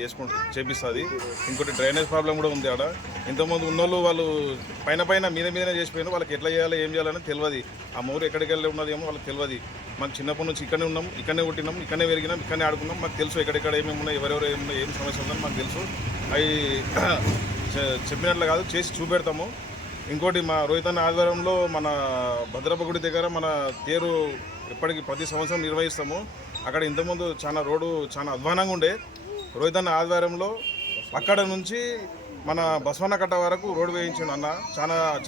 చేపిస్తుంది. ఇంకోటి డ్రైనేజ్ ప్రాబ్లం కూడా ఉంది. ఆడ ఇంతకుముందు ఉన్నోళ్ళు వాళ్ళు పైన మీదనే చేసిపోయినారు. వాళ్ళకి ఎట్లా చేయాలి ఏం చేయాలని తెలియదు. ఆ మూరు ఎక్కడికి వెళ్ళి ఉన్నదేమో వాళ్ళకి తెలియదు. మాకు చిన్నప్పటి నుంచి ఇక్కడనే ఉన్నాం, ఇక్కడనే పుట్టినాం, ఇక్కడనే పెరిగినాం, ఇక్కడనే ఆడుకున్నాం. మాకు తెలుసు ఎక్కడెక్కడ ఏమేమి ఉన్నాయి, ఎవరెవరు ఏమున్నాయి, ఏం సమస్య ఉందని మాకు తెలుసు. అవి చెప్పినట్లు కాదు, చేసి చూపెడతాము. ఇంకోటి మా రోహిత్ అన్న ఆధ్వర్యంలో మన భద్రప్ప గుడి దగ్గర మన తేరు ఎప్పటికీ ప్రతి సంవత్సరం నిర్వహిస్తాము. అక్కడ ఇంతకుముందు రోడ్డు చాలా అధ్వానంగా ఉండే. రోహిత్ అన్న ఆధ్వర్యంలో అక్కడ నుంచి మన బసవన్న కట్ట వరకు రోడ్డు వేయించిండు అన్న.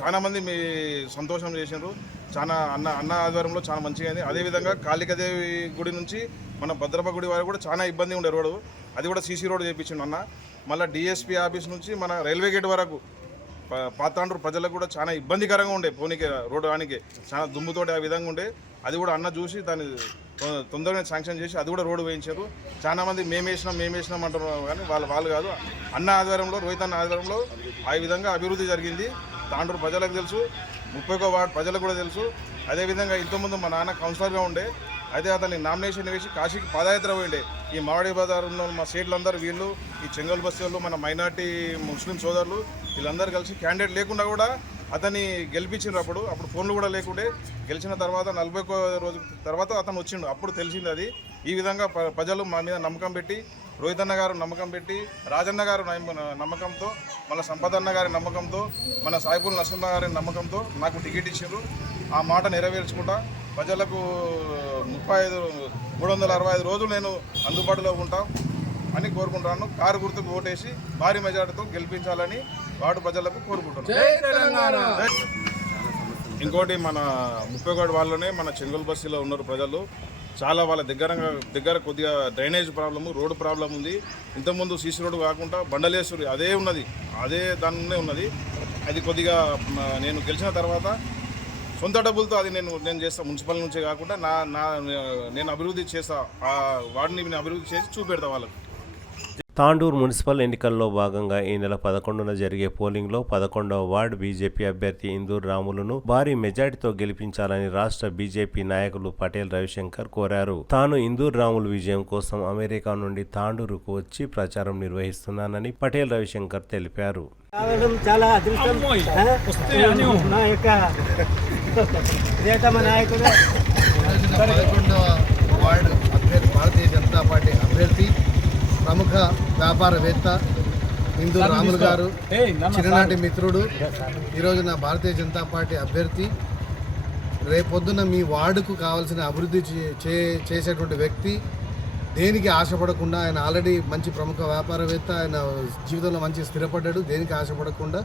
చాలా మంది మీ సంతోషం చేసిండ్రు. అన్న ఆధ్వర్యంలో చాలా మంచిగా అయింది. అదేవిధంగా కాళికాదేవి గుడి నుంచి మన భద్రప్ప గుడి వరకు కూడా చాలా ఇబ్బంది ఉండే రోడ్డు, అది కూడా సీసీ రోడ్డు చేయించిండు అన్న. మళ్ళీ డిఎస్పీ ఆఫీస్ నుంచి మన రైల్వే గేట్ వరకు పాతాండ్రు ప్రజలకు కూడా చాలా ఇబ్బందికరంగా ఉండే. పోనీకి రోడ్డు రానికి చాలా దుమ్ముతోటి ఆ విధంగా ఉండే. అది కూడా అన్న చూసి దాన్ని తొందరగా శాంక్షన్ చేసి అది కూడా రోడ్డు వేయించారు. చాలామంది మేమేసినాం అంటున్నారు, కానీ వాళ్ళు కాదు. అన్న ఆధ్వర్యంలో, రోహిత్ అన్న ఆధ్వర్యంలో ఆ విధంగా అభివృద్ధి జరిగింది. తాండ్రు ప్రజలకు తెలుసు, 31 వార్డు ప్రజలకు కూడా తెలుసు. అదేవిధంగా ఇంతకుముందు మా నాన్న కౌన్సిలర్గా ఉండే, అయితే అతన్ని నామినేషన్ వేసి కాశీకి పాదయాత్ర పోయిండే. ఈ మామిడి బజార్ ఉన్న మా స్టేట్లందరూ వీళ్ళు, ఈ చెంగల్ బస్తీ వాళ్ళు, మన మైనార్టీ ముస్లిం సోదరులు వీళ్ళందరూ కలిసి క్యాండిడేట్ లేకుండా కూడా అతన్ని గెలిపించిండ్రు. అప్పుడు ఫోన్లు కూడా లేకుండే. గెలిచిన తర్వాత 41 రోజు తర్వాత అతను వచ్చిండు. అప్పుడు తెలిసింది అది. ఈ విధంగా ప్రజలు మా మీద నమ్మకం పెట్టి, రోహిత్ అన్న గారు నమ్మకం పెట్టి, రాజన్న గారు నమ్మకంతో, మన సంపద్ అన్న గారి నమ్మకంతో, మన సాయిపూల్ నరసింహ గారి నమ్మకంతో నాకు టికెట్ ఇచ్చిండ్రు. ఆ మాట నెరవేర్చుకుంటా ప్రజలకు 365 రోజులు నేను అందుబాటులో ఉంటా అని కోరుకుంటున్నాను. కారు గుర్తుకు ఓటేసి భారీ మెజార్టీతో గెలిపించాలని వార్డు ప్రజలకు కోరుకుంటున్నాను. ఇంకోటి మన 31 వాళ్ళనే మన చెంగల్ బస్తీలో ఉన్నారు ప్రజలు. చాలా వాళ్ళ దగ్గర కొద్దిగా డ్రైనేజ్ ప్రాబ్లము, రోడ్డు ప్రాబ్లం ఉంది. ఇంతకుముందు సీసీ రోడ్డు కాకుండా బండలేశ్వరి అదే ఉన్నది, అదే దానిలోనే ఉన్నది. అది కొద్దిగా నేను గెలిచిన తర్వాత సొంత డబ్బులతో అది నేను చేస్తాను. మున్సిపల్ నుంచే కాకుండా నేను అభివృద్ధి చేస్తా. ఆ వార్డుని నేను అభివృద్ధి చేసి చూపెడతా వాళ్ళకు. తాండూరు మున్సిపల్ ఎన్నికల్లో భాగంగా ఈ నెల 11న జరిగే పోలింగ్లో 11వ వార్డు బీజేపీ అభ్యర్థి ఇందూరు రాములను భారీ మెజార్టీతో గెలిపించాలని రాష్ట్ర బీజేపీ నాయకులు పటేల్ రవిశంకర్ కోరారు. తాను ఇందూరు రాములు విజయం కోసం అమెరికా నుండి తాండూరుకు వచ్చి ప్రచారం నిర్వహిస్తున్నానని పటేల్ రవిశంకర్ తెలిపారు. చాలా అదృష్టం. నా యొక్క ప్రియతమ నాయకుడు 11వ వార్డు అభ్యర్థి, భారతీయ జనతా పార్టీ అభ్యర్థి, ప్రముఖ వ్యాపారవేత్త ఇందూరు రాములు గారు, చిన్ననాటి మిత్రుడు, ఈరోజు నా భారతీయ జనతా పార్టీ అభ్యర్థి. రేపొద్దున మీ వార్డుకు కావాల్సిన అభివృద్ధి చేసేటువంటి వ్యక్తి. దేనికి ఆశపడకుండా, ఆయన ఆల్రెడీ మంచి ప్రముఖ వ్యాపారవేత్త, ఆయన జీవితంలో మంచి స్థిరపడ్డాడు. దేనికి ఆశపడకుండా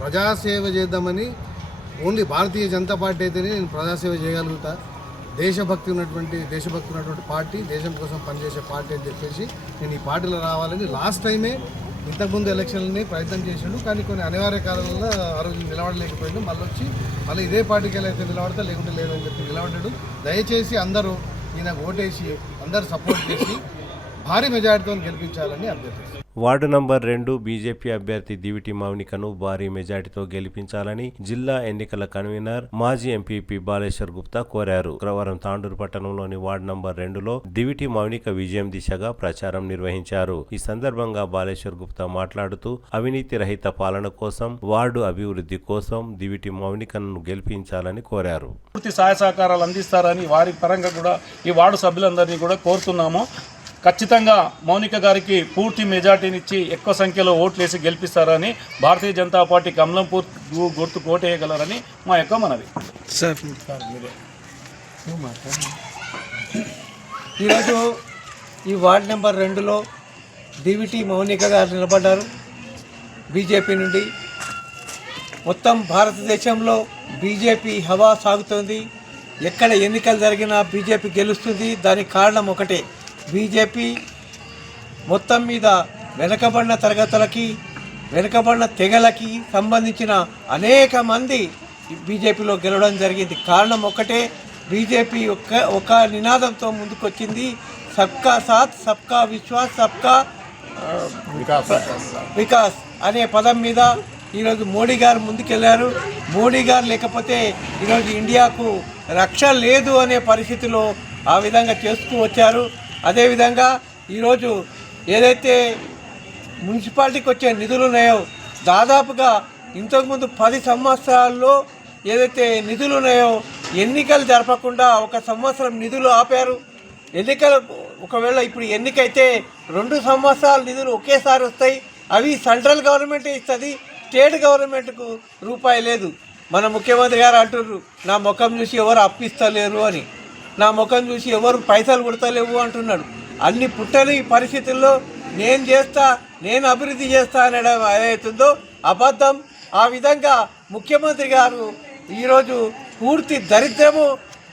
ప్రజాసేవ చేద్దామని, ఓన్లీ భారతీయ జనతా పార్టీ అయితేనే నేను ప్రజాసేవ చేయగలుగుతా, దేశభక్తి ఉన్నటువంటి పార్టీ, దేశం కోసం పనిచేసే పార్టీ అని చెప్పేసి నేను ఈ పార్టీలో రావాలని లాస్ట్ టైమే ఇంతకుముందు ఎలక్షన్లని ప్రయత్నం చేసాడు. కానీ కొన్ని అనివార్య కారణాల ఆ రోజు నిలబడలేకపోయిండు. మళ్ళీ ఇదే పార్టీకి అయితే నిలబడతా, లేకుంటే లేదని చెప్పి నిలబడ్డాడు. దయచేసి అందరూ ఈయనకు ఓటేసి అందరూ సపోర్ట్ చేసి భారీ మెజార్టీతో గెలిపించాలని అభ్యర్థిస్తున్నాను. వార్డు నంబర్ 2 బీజేపీ అభ్యర్థి దివిటి మౌనికను భారీ మెజార్టీతో గెలిపించాలని జిల్లా ఎన్నికల కన్వీనర్ మాజీ ఎంపీపీ బాలేశ్వర్ గుప్తా కోరారు. శుక్రవారం తాండూరు పట్టణంలోని వార్డు నంబర్ 2లో దివిటి మౌనిక విజయం దిశగా ప్రచారం నిర్వహించారు. ఈ సందర్భంగా బాలేశ్వర్ గుప్తా మాట్లాడుతూ అవినీతి రహిత పాలన కోసం, వార్డు అభివృద్ధి కోసం దివిటి మౌనికను గెలిపించాలని కోరారు. పూర్తి సహాయ సహకారాలు అందిస్తారని వారి పరంగా కూడా ఈ వార్డు సభ్యులందరినీ కూడా కోరుతున్నాము. ఖచ్చితంగా మౌనిక గారికి పూర్తి మెజార్టీనిచ్చి ఎక్కువ సంఖ్యలో ఓట్లేసి గెలిపిస్తారని, భారతీయ జనతా పార్టీ కమలంపూర్ గుర్తు ఓటేయగలరని మా యొక్క మనవి. ఈరోజు ఈ వార్డు నెంబర్ 2లో దివిటి మౌనిక గారు నిలబడ్డారు బీజేపీ నుండి. మొత్తం భారతదేశంలో బీజేపీ హవా సాగుతోంది. ఎక్కడ ఎన్నికలు జరిగినా బీజేపీ గెలుస్తుంది. దానికి కారణం ఒకటే, బీజేపీ మొత్తం మీద వెనుకబడిన తరగతులకి వెనుకబడిన తెగలకి సంబంధించిన అనేక మంది బీజేపీలో గెలవడం జరిగింది. కారణం ఒక్కటే, బీజేపీ ఒక నినాదంతో ముందుకొచ్చింది, సబ్కా సాత్ సబ్కా విశ్వాస్ సబ్కా వికాస్ అనే పదం మీద ఈరోజు మోడీ గారు ముందుకెళ్లారు. మోడీ గారు లేకపోతే ఈరోజు ఇండియాకు రక్షణ లేదు అనే పరిస్థితిలో ఆ విధంగా చేస్తూ వచ్చారు. అదేవిధంగా ఈరోజు ఏదైతే మున్సిపాలిటీకి వచ్చే నిధులు ఉన్నాయో దాదాపుగా ఇంతకుముందు 10 సంవత్సరాల్లో ఏదైతే నిధులు ఉన్నాయో ఎన్నికలు జరపకుండా 1 సంవత్సరం నిధులు ఆపారు. ఎన్నికలు ఒకవేళ ఇప్పుడు ఎన్నికైతే 2 సంవత్సరాల నిధులు ఒకేసారి వస్తాయి. అవి సెంట్రల్ గవర్నమెంటే ఇస్తుంది, స్టేట్ గవర్నమెంట్కు రూపాయి లేదు. మన ముఖ్యమంత్రి గారు అంటున్నారు, నా ముఖం చూసి ఎవరు అప్పిస్తలేరు అని, నా ముఖం చూసి ఎవరు పైసలు కొడతలేవు అంటున్నాడు. అన్ని పుట్టని పరిస్థితుల్లో నేను చేస్తా, నేను అభివృద్ధి చేస్తా అనడం ఏదైతుందో అబద్ధం. ఆ విధంగా ముఖ్యమంత్రి గారు ఈరోజు పూర్తి దరిద్రము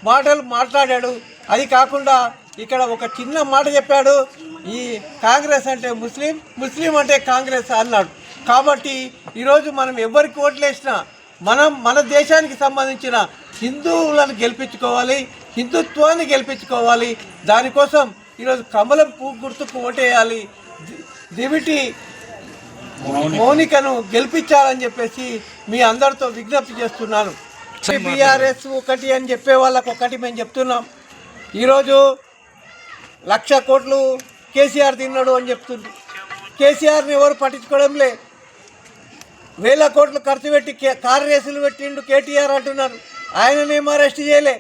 మాటలు మాట్లాడాడు. అది కాకుండా ఇక్కడ ఒక చిన్న మాట చెప్పాడు, ఈ కాంగ్రెస్ అంటే ముస్లిం, ముస్లిం అంటే కాంగ్రెస్ అన్నాడు. కాబట్టి ఈరోజు మనం ఎవరికి ఓట్లేసినా మన దేశానికి సంబంధించిన హిందువులను గెలిపించుకోవాలి, హిందుత్వాన్ని గెలిపించుకోవాలి. దానికోసం ఈరోజు కమలం పువ్వు గుర్తుకు ఓటేయాలి, దివిటి మౌనికను గెలిపించాలని చెప్పేసి మీ అందరితో విజ్ఞప్తి చేస్తున్నాను. బీఆర్ఎస్ ఒకటి అని చెప్పే వాళ్ళకు ఒకటి మేము చెప్తున్నాం. ఈరోజు 1,00,000 కోట్లు కేసీఆర్ తిన్నాడు అని చెప్తుండ్రు. కేసీఆర్ని ఎవరు పట్టించుకోవడంలే. 1,000 కోట్లు ఖర్చు పెట్టి కారు రేసులు పెట్టిండు కేటీఆర్ అంటున్నారు. ఆయననేమో అరెస్ట్ చేయలే,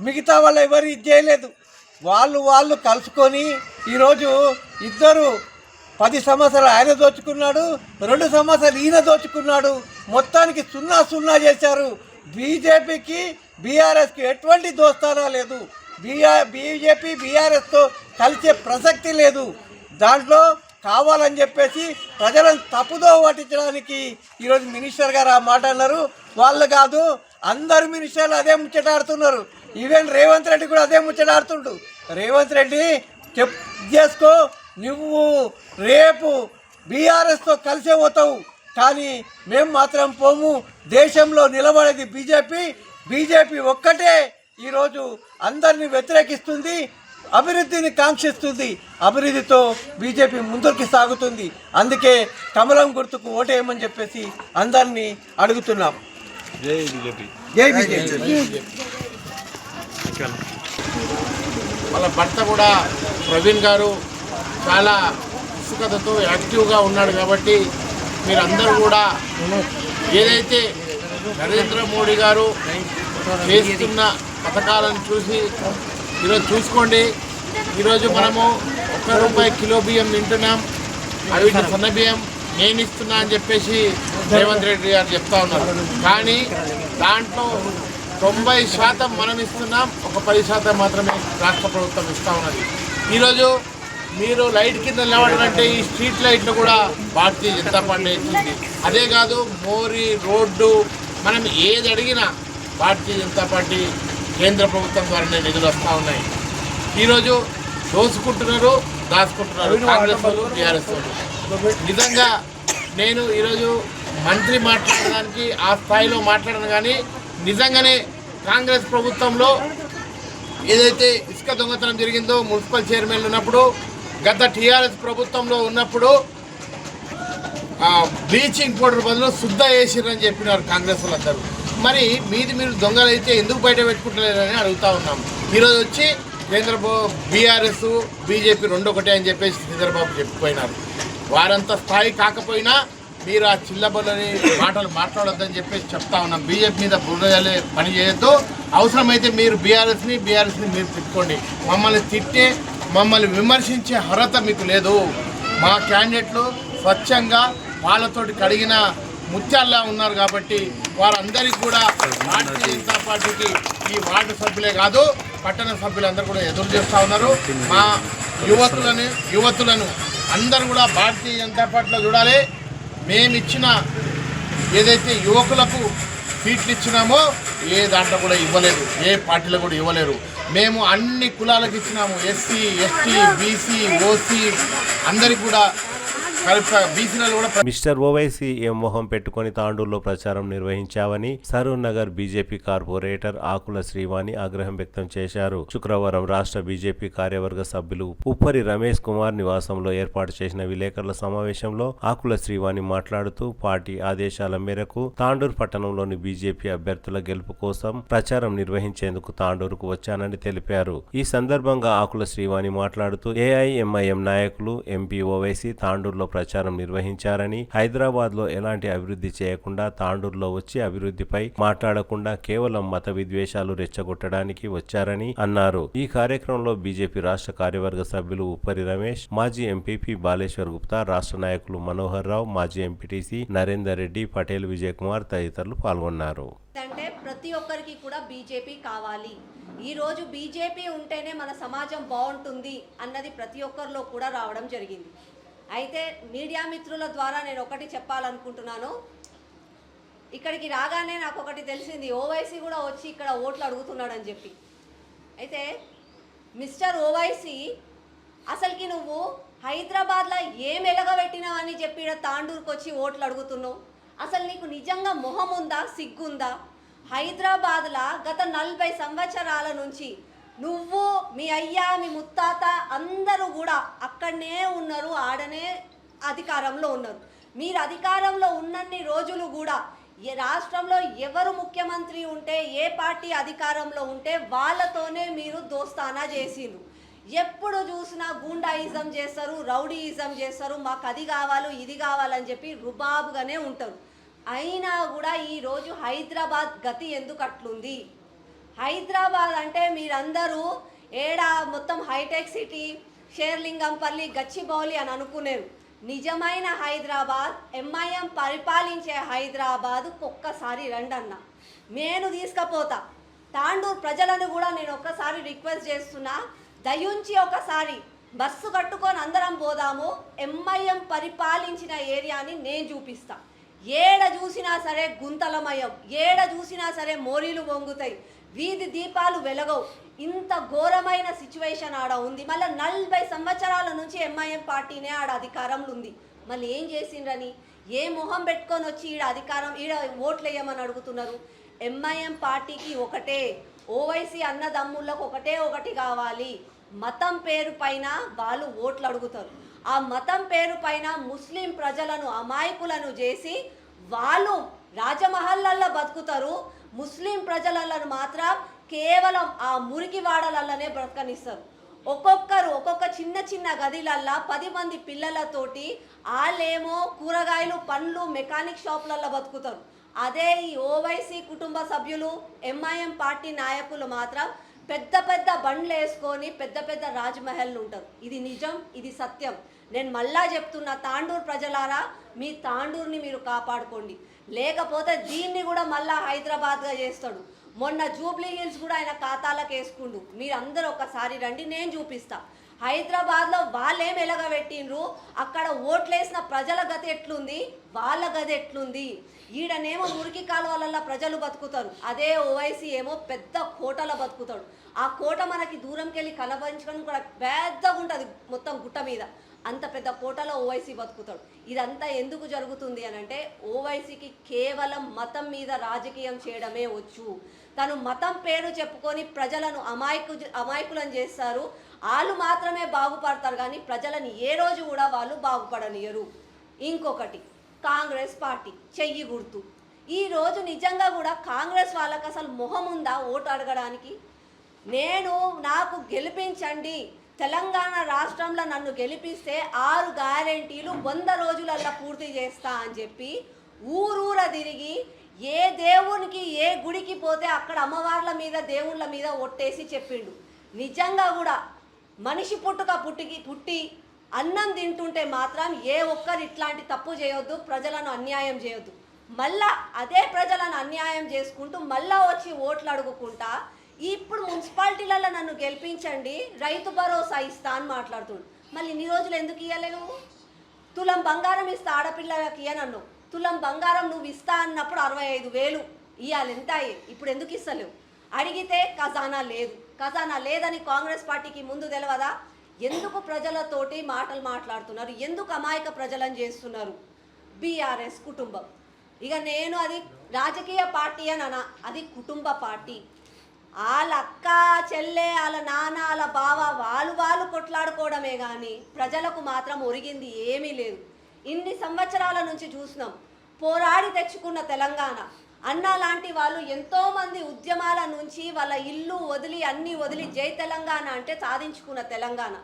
మిగతా వాళ్ళు ఎవరు ఇది చేయలేదు. వాళ్ళు కలుసుకొని ఈరోజు ఇద్దరు 10 సంవత్సరాలు ఆయన దోచుకున్నాడు, 2 సంవత్సరాలు ఈయన దోచుకున్నాడు. మొత్తానికి 0-0 చేశారు. బీజేపీకి బీఆర్ఎస్కి ఎటువంటి దోస్తానా లేదు. బీజేపీ బీఆర్ఎస్తో కలిసే ప్రసక్తి లేదు. దాంట్లో కావాలని చెప్పేసి ప్రజలను తప్పుదో పట్టించడానికి ఈరోజు మినిస్టర్ గారు ఆ మాట అన్నారు. వాళ్ళు కాదు, అందరు మినిస్టర్లు అదే ముచ్చటాడుతున్నారు. ఈవెన్ రేవంత్ రెడ్డి కూడా అదే ముచ్చటాడుతుండు. రేవంత్ రెడ్డి చేసుకో, నువ్వు రేపు బీఆర్ఎస్తో కలిసే పోతావు, కానీ మేము మాత్రం పోము. దేశంలో నిలబడేది బీజేపీ ఒక్కటే ఈరోజు అందరినీ వ్యతిరేకిస్తుంది, అభివృద్ధిని కాంక్షిస్తుంది. అభివృద్ధితో బీజేపీ ముందుకు సాగుతుంది. అందుకే కమలం గుర్తుకు ఓటేయమని చెప్పేసి అందరినీ అడుగుతున్నాం. జై బీజేపీ, జై బీజేపీ. వాళ్ళ భర్త కూడా ప్రవీణ్ గారు చాలా ఉత్సుకతతో యాక్టివ్గా ఉన్నాడు. కాబట్టి మీరందరూ కూడా ఏదైతే నరేంద్ర మోడీ గారు చేస్తున్న పథకాలను చూసి ఈరోజు చూసుకోండి. ఈరోజు మనము ₹1 కిలో బియ్యం తింటున్నాం, అవి సన్న బియ్యం నేను ఇస్తున్నా అని చెప్పేసి రేవంత్ రెడ్డి గారు చెప్తా ఉన్నారు. కానీ దాంట్లో 90% మనం ఇస్తున్నాం, ఒక 10% మాత్రమే రాష్ట్ర ప్రభుత్వం ఇస్తూ ఉన్నది. ఈరోజు మీరు లైట్ కింద నిలబడాలంటే ఈ స్ట్రీట్ లైట్లు కూడా భారతీయ జనతా పార్టీ ఇచ్చింది. అదే కాదు, మోరీ రోడ్డు మనం ఏది అడిగినా భారతీయ జనతా పార్టీ కేంద్ర ప్రభుత్వం ద్వారానే నిధులు వస్తూ ఉన్నాయి. ఈరోజు దోసుకుంటున్నారు, దాచుకుంటున్నారు కాంగ్రెస్ వాళ్ళు, టీఆర్ఎస్ వాళ్ళు. నిజంగా నేను ఈరోజు మంత్రి మాట్లాడడానికి ఆ స్థాయిలో మాట్లాడను, కానీ నిజంగానే కాంగ్రెస్ ప్రభుత్వంలో ఏదైతే ఇసుక దొంగతనం జరిగిందో మున్సిపల్ చైర్మన్లు ఉన్నప్పుడు, గత టీఆర్ఎస్ ప్రభుత్వంలో ఉన్నప్పుడు బ్లీచింగ్ పౌడర్ బదులు శుద్ధ వేసిరని చెప్పినారు కాంగ్రెస్ వాళ్ళందరూ. మరి మీరు దొంగలు అయితే ఎందుకు బయట పెట్టుకుంటలేరని అడుగుతా ఉన్నాం. ఈరోజు వచ్చి కేంద్ర బీఆర్ఎస్ బీజేపీ 2 ఒకటే అని చెప్పేసి చంద్రబాబు చెప్పిపోయినారు. వారంత స్థాయి కాకపోయినా మీరు ఆ చిల్లబల్లని మాటలు మాట్లాడొద్దని చెప్పేసి చెప్తా ఉన్నాం. బీజేపీ మీద బురదలే పని చేయొద్దు. అవసరమైతే మీరు బీఆర్ఎస్ని మీరు తిట్టుకోండి. మమ్మల్ని విమర్శించే అర్హత మీకు లేదు. మా క్యాండిడేట్లు స్వచ్ఛంగా వాళ్ళతోటి కడిగిన ముత్యాల్లా ఉన్నారు. కాబట్టి వారందరికీ కూడా భారతీయ జనతా పార్టీకి ఈ వార్డు సభ్యులే కాదు, పట్టణ సభ్యులందరూ కూడా ఎదురు చేస్తూ ఉన్నారు. మా యువతులను అందరూ కూడా భారతీయ జనతా పార్టీలో చూడాలి. మేమిచ్చిన ఏదైతే యువకులకు సీట్లు ఇచ్చినామో ఏ దాంట్లో కూడా ఇవ్వలేదు, ఏ పార్టీలో కూడా ఇవ్వలేరు. మేము అన్ని కులాలకు ఇచ్చినాము. ఎస్సీ, ఎస్టీ, బీసీ, ఓసీ అందరికీ కూడా బీసీలలో కూడా మిస్టర్ ఓవైసీ ఏం మొహం పెట్టుకుని తాండూరులో ప్రచారం నిర్వహించావని సరూర్ నగర్ బీజేపీ కార్పొరేటర్ ఆకుల శ్రీవాణి ఆగ్రహం వ్యక్తం చేశారు. శుక్రవారం రాష్ట్ర బీజేపీ కార్యవర్గ సభ్యులు ఉప్పరి రమేష్ కుమార్ నివాసంలో ఏర్పాటు చేసిన విలేకరుల సమావేశంలో ఆకుల శ్రీవాణి మాట్లాడుతూ పార్టీ ఆదేశాల మేరకు తాండూరు పట్టణంలోని బీజేపీ అభ్యర్థుల గెలుపు కోసం ప్రచారం నిర్వహించేందుకు తాండూరుకు వచ్చానని తెలిపారు. ఈ సందర్భంగా ఆకుల శ్రీవాణి మాట్లాడుతూ ఏఐఎంఐఎం నాయకులు ఎంపీ ఓవైసీ తాండూరులో ప్రచారం నిర్వహించారని, హైదరాబాద్ లో ఎలాంటి అభివృద్ధి చేయకుండా తాండూరులో వచ్చి అభివృద్ధిపై మాట్లాడకుండా కేవలం మత విద్వేషాలు రెచ్చగొట్టడానికి వచ్చారని అన్నారు. ఈ కార్యక్రమంలో బీజేపీ రాష్ట్ర కార్యవర్గ సభ్యులు ఉప్పరి రమేష్, మాజీ ఎంపీపీ బాలేశ్వర్ గుప్తా, రాష్ట్ర నాయకులు మనోహర్ రావు, మాజీ ఎంపీటీసీ నరేందర్ రెడ్డి, పటేల్ విజయ్ కుమార్ తదితరులు పాల్గొన్నారు. అంటే ప్రతి ఒక్కరికి కూడా బీజేపీ కావాలి. ఈరోజు బీజేపీ ఉంటేనే మన సమాజం బాగుంటుంది అన్నది ప్రతి ఒక్కరిలో కూడా రావడం జరిగింది. అయితే మీడియా మిత్రుల ద్వారా నేను ఒకటి చెప్పాలనుకుంటున్నాను. ఇక్కడికి రాగానే నాకు ఒకటి తెలిసింది, ఓవైసీ కూడా వచ్చి ఇక్కడ ఓట్లు అడుగుతున్నాడని చెప్పి. అయితే మిస్టర్ ఓవైసీ, అసలుకి నువ్వు హైదరాబాద్లో ఏం ఎలగబెట్టినావు అని చెప్పి ఇక్కడ తాండూరుకు వచ్చి ఓట్లు అడుగుతున్నావు? అసలు నీకు నిజంగా మొహం ఉందా, సిగ్గుందా? హైదరాబాద్లో గత 40 సంవత్సరాల నుంచి నువ్వు, మీ అయ్యా, మీ ముత్తాత అందరూ కూడా అక్కడనే ఉన్నారు, ఆడనే అధికారంలో ఉన్నారు. మీరు అధికారంలో ఉన్నన్ని రోజులు కూడా రాష్ట్రంలో ఎవరు ముఖ్యమంత్రి ఉంటే, ఏ పార్టీ అధికారంలో ఉంటే వాళ్ళతోనే మీరు దోస్తానా చేసిండ్రు. ఎప్పుడు చూసినా గూండాయిజం చేస్తారు, రౌడీయిజం చేస్తారు, మాకు అది కావాలి ఇది కావాలని చెప్పి రుబాబుగానే ఉంటారు. అయినా కూడా ఈరోజు హైదరాబాద్ గతి ఎందుకు అట్లుంది? హైదరాబాద్ అంటే మీరందరూ ఏడా మొత్తం హైటెక్ సిటీ, షేర్లింగంపల్లి, గచ్చిబౌలి అని అనుకునేరు. నిజమైన హైదరాబాద్, ఎంఐఎం పరిపాలించే హైదరాబాద్ ఒక్కసారి రండన్న, నేను తీసుకపోతా. తాండూరు ప్రజలను కూడా నేను ఒక్కసారి రిక్వెస్ట్ చేస్తున్నా, దయుంచి ఒకసారి బస్సు కట్టుకొని అందరం పోదాము. ఎంఐఎం పరిపాలించిన ఏరియాని నేను చూపిస్తా. ఏడ చూసినా సరే గుంతలమయం, ఏడ చూసినా సరే మోరీలు వంగుతాయి, వీధి దీపాలు వెలగవు. ఇంత ఘోరమైన సిచ్యువేషన్ ఆడ ఉంది. మళ్ళీ 40 సంవత్సరాల నుంచి ఎంఐఎం పార్టీనే ఆడ అధికారంలో ఉంది. మళ్ళీ ఏం చేసిండ్రని, ఏ మొహం పెట్టుకొని వచ్చి ఈడ అధికారం, ఈడ ఓట్లు వేయమని అడుగుతున్నారు? ఎంఐఎం పార్టీకి ఒకటే, ఓవైసీ అన్నదమ్ముళ్ళకు ఒకటి కావాలి. మతం పేరు పైన వాళ్ళు ఓట్లు అడుగుతారు. ఆ మతం పేరు పైన ముస్లిం ప్రజలను అమాయకులను చేసి వాళ్ళు రాజమహల్లల్లో బతుకుతారు. ముస్లిం ప్రజలను మాత్రం కేవలం ఆ మురికి వాడలల్లనే బ్రతకనిస్తారు. ఒక్కొక్క చిన్న గదిలల్లా 10 మంది పిల్లలతోటి వాళ్ళేమో కూరగాయలు, పండ్లు, మెకానిక్ షాపులల్లో బతుకుతారు. అదే ఈ ఓవైసీ కుటుంబ సభ్యులు, ఎంఐఎం పార్టీ నాయకులు మాత్రం పెద్ద బండ్లు వేసుకొని పెద్ద రాజ్మహల్లు ఉంటారు. ఇది నిజం, ఇది సత్యం. నేను మళ్ళా చెప్తున్నా, తాండూరు ప్రజలారా, మీ తాండూరుని మీరు కాపాడుకోండి, లేకపోతే దీన్ని కూడా మళ్ళా హైదరాబాద్గా చేస్తాడు. మొన్న జూబ్లీ హిల్స్ కూడా ఆయన ఖాతాలకు వేసుకుండు. మీరందరూ ఒకసారి రండి, నేను చూపిస్తా. హైదరాబాద్లో వాళ్ళేం ఎలగబెట్టిండ్రు, అక్కడ ఓట్లేసిన ప్రజల గతి ఎట్లుంది, వాళ్ళ గది ఎట్లుంది. ఈడనేమో మురికి కాలువలల్లో ప్రజలు బతుకుతారు, అదే ఓవైసీ ఏమో పెద్ద కోటలో బతుకుతాడు. ఆ కోట మనకి దూరంకి వెళ్ళి కలబరించడం కూడా పెద్దగా ఉంటుంది, మొత్తం గుట్ట మీద. అంత పెద్ద కోటలో ఓవైసీ బతుకుతాడు. ఇదంతా ఎందుకు జరుగుతుంది అని అంటే, ఓవైసీకి కేవలం మతం మీద రాజకీయం చేయడమే వచ్చు. తను మతం పేరు చెప్పుకొని ప్రజలను అమాయకులను చేస్తారు. వాళ్ళు మాత్రమే బాగుపడతారు, కానీ ప్రజలను ఏ రోజు కూడా వాళ్ళు బాగుపడనియరు. ఇంకొకటి, కాంగ్రెస్ పార్టీ చెయ్యి గుర్తు. ఈరోజు నిజంగా కూడా కాంగ్రెస్ వాళ్ళకి అసలు మొహం ఉందా ఓటు అడగడానికి? నాకు గెలిపించండి, తెలంగాణ రాష్ట్రంలో నన్ను గెలిపిస్తే 6 గ్యారెంటీలు 100 రోజులల్లో పూర్తి చేస్తా అని చెప్పి ఊరూర తిరిగి ఏ దేవునికి, ఏ గుడికి పోతే అక్కడ అమ్మవార్ల మీద, దేవుళ్ళ మీద ఒట్టేసి చెప్పిండు. నిజంగా కూడా మనిషి పుట్టి అన్నం తింటుంటే మాత్రం ఏ ఒక్కరు ఇట్లాంటి తప్పు చేయొద్దు, ప్రజలను అన్యాయం చేయొద్దు. మళ్ళా అదే ప్రజలను అన్యాయం చేసుకుంటూ మళ్ళా వచ్చి ఓట్లు అడుగుకుంటా ఇప్పుడు మున్సిపాలిటీలలో నన్ను గెలిపించండి, రైతు భరోసా ఇస్తా అని మాట్లాడుతుండు. మళ్ళీ ఇన్ని రోజులు ఎందుకు ఇవ్వలేను? తులం బంగారం ఇస్తా ఆడపిల్లలకి ఇయ్యనన్ను. తులం బంగారం నువ్వు ఇస్తా అన్నప్పుడు 65,000 ఇవ్వాలి, ఎంత అయ్యే? ఇప్పుడు ఎందుకు ఇస్తలేవు? అడిగితే ఖజానా లేదు, ఖజానా లేదని కాంగ్రెస్ పార్టీకి ముందు తెలియదా? ఎందుకు ప్రజలతోటి మాటలు మాట్లాడుతున్నారు, ఎందుకు అమాయక ప్రజలను చేస్తున్నారు? బీఆర్ఎస్ కుటుంబం. ఇక నేను అది రాజకీయ పార్టీ అని అది కుటుంబ పార్టీ. వాళ్ళ అక్క చెల్లె వాళ్ళ నాన్న వాళ్ళ బావ వాళ్ళు కొట్లాడుకోవడమే కానీ ప్రజలకు మాత్రం ఒరిగింది ఏమీ లేదు. ఇన్ని సంవత్సరాల నుంచి చూసినాం, పోరాడి తెచ్చుకున్న తెలంగాణ. అన్న లాంటి వాళ్ళు ఎంతోమంది ఉద్యమాల నుంచి వాళ్ళ ఇల్లు వదిలి అన్నీ వదిలి జై తెలంగాణ అంటే సాధించుకున్న తెలంగాణ.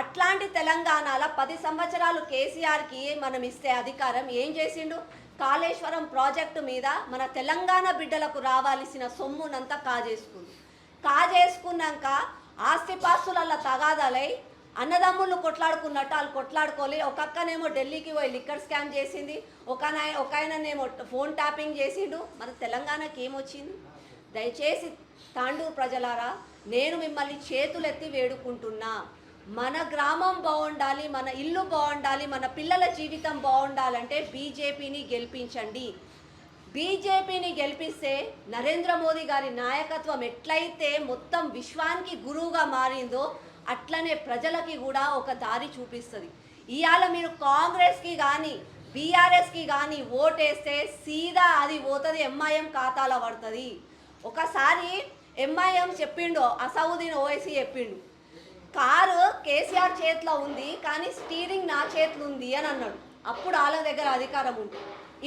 అట్లాంటి తెలంగాణలో 10 సంవత్సరాలు కేసీఆర్కి మనం ఇస్తే అధికారం ఏం చేసిండు? కాళేశ్వరం ప్రాజెక్టు మీద మన తెలంగాణ బిడ్డలకు రావాల్సిన సొమ్మునంతా కాజేసుకున్నాక ఆస్తిపాస్తుల తగాదాలై అన్నదమ్ముళ్ళు కొట్లాడుకున్నట్టు వాళ్ళు కొట్లాడుకోలే. ఒక అక్కనేమో ఢిల్లీకి పోయి లిక్కర్ స్కామ్ చేసింది, ఒక ఆయననేమో ఫోన్ ట్యాపింగ్ చేసిండు. మన తెలంగాణకి ఏమొచ్చింది? దయచేసి తాండూరు ప్రజలారా, నేను మిమ్మల్ని చేతులెత్తి వేడుకుంటున్నా. మన గ్రామం బాగుండాలి, మన ఇల్లు బాగుండాలి, మన పిల్లల జీవితం బాగుండాలంటే బీజేపీని గెలిపించండి. బీజేపీని గెలిపిస్తే నరేంద్ర మోదీ గారి నాయకత్వం ఎట్లయితే మొత్తం విశ్వానికి గురువుగా మారిందో అట్లనే ప్రజలకి కూడా ఒక దారి చూపిస్తుంది. ఇవాళ మీరు కాంగ్రెస్కి కానీ బీఆర్ఎస్కి కానీ ఓటేస్తే సీదా అది పోతుంది, ఎంఐఎం ఖాతాలో పడుతుంది. ఒకసారి ఎంఐఎం చెప్పిండు, అసౌద్దీన్ ఓవైసీ చెప్పిండు, కారు కేసీఆర్ చేతిలో ఉంది కానీ స్టీరింగ్ నా చేతిలో ఉంది అని అన్నాడు. అప్పుడు వాళ్ళ దగ్గర అధికారం ఉంది.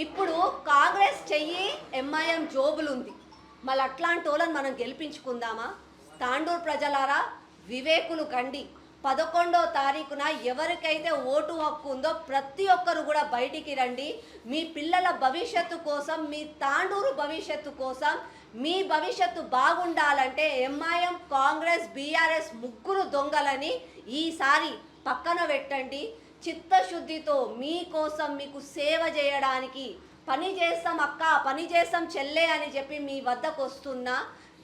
ఇప్పుడు కాంగ్రెస్ చెయ్యి ఎంఐఎం జోబులు ఉంది. మళ్ళీ అట్లాంటి వాళ్ళని మనం గెలిపించుకుందామా? తాండూరు ప్రజలారా, వివేకులు కండి. 11వ తారీఖున ఎవరికైతే ఓటు హక్కు ఉందో ప్రతి ఒక్కరు కూడా బయటికి రండి. మీ పిల్లల భవిష్యత్తు కోసం, మీ తాండూరు భవిష్యత్తు కోసం, మీ భవిష్యత్తు బాగుండాలంటే ఎంఐఎం కాంగ్రెస్ బీఆర్ఎస్ ముగ్గురు దొంగలని ఈసారి పక్కన పెట్టండి. చిత్తశుద్ధితో మీకోసం మీకు సేవ చేయడానికి పని చేస్తాం అక్క, పని చేస్తాం చెల్లె అని చెప్పి మీ వద్దకు వస్తున్న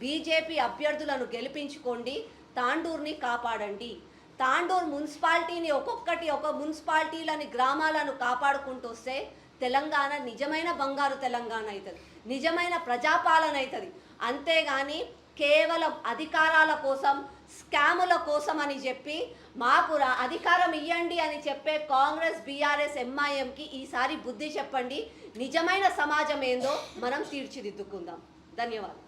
బీజేపీ అభ్యర్థులను గెలిపించుకోండి. తాండూరుని కాపాడండి. తాండూరు మున్సిపాలిటీని ఒక మున్సిపాలిటీలని గ్రామాలను కాపాడుకుంటూ వస్తే తెలంగాణ నిజమైన బంగారు తెలంగాణ అవుతుంది, నిజమైన ప్రజాపాలన అవుతుంది. అంతేగాని కేవలం అధికారాల కోసం, స్కాముల కోసం అని చెప్పి మాకు అధికారం ఇవ్వండి అని చెప్పే కాంగ్రెస్ బీఆర్ఎస్ ఎంఐఎంకి ఈసారి బుద్ధి చెప్పండి. నిజమైన సమాజం ఏందో మనం తీర్చిదిద్దుకుందాం. ధన్యవాదాలు.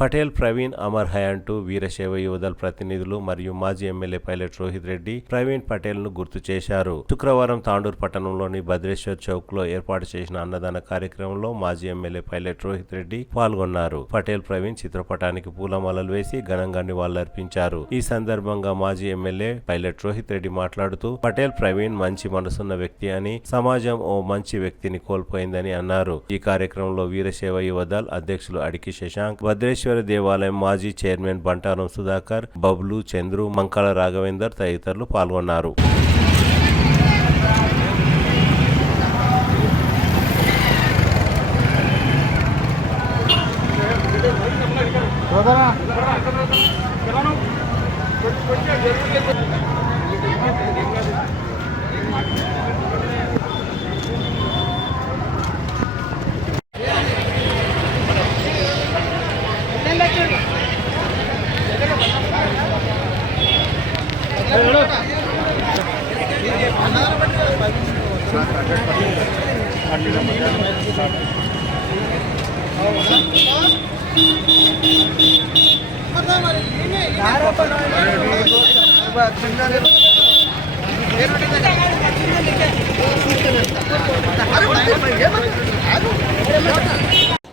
పటేల్ ప్రవీణ్ అమర్ హై అంటూ వీరశైవ యువదళ ప్రతినిధులు మరియు మాజీ ఎమ్మెల్యే పైలట్ రోహిత్ రెడ్డి ప్రవీణ్ పటేల్ ను గుర్తు చేశారు. శుక్రవారం తాండూరు పట్టణంలోని భద్రేశ్వర్ చౌక్ లో ఏర్పాటు చేసిన అన్నదాన కార్యక్రమంలో మాజీ ఎమ్మెల్యే పైలట్ రోహిత్ రెడ్డి పాల్గొన్నారు. పటేల్ ప్రవీణ్ చిత్రపటానికి పూలమాలలు వేసి ఘనంగా నివాళులర్పించారు. ఈ సందర్భంగా మాజీ ఎమ్మెల్యే పైలట్ రోహిత్ రెడ్డి మాట్లాడుతూ పటేల్ ప్రవీణ్ మంచి మనసున్న వ్యక్తి అని, సమాజం ఓ మంచి వ్యక్తిని కోల్పోయిందని అన్నారు. ఈ కార్యక్రమంలో వీరశైవ యువదళ అధ్యక్షులు అడికి శశాంక్, భద్రేశ్వర దేవాలయం మాజీ చైర్మన్ బంటారం సుధాకర్, బబ్లు, చంద్రు, మంకాల రాఘవేందర్ తదితరులు పాల్గొన్నారు.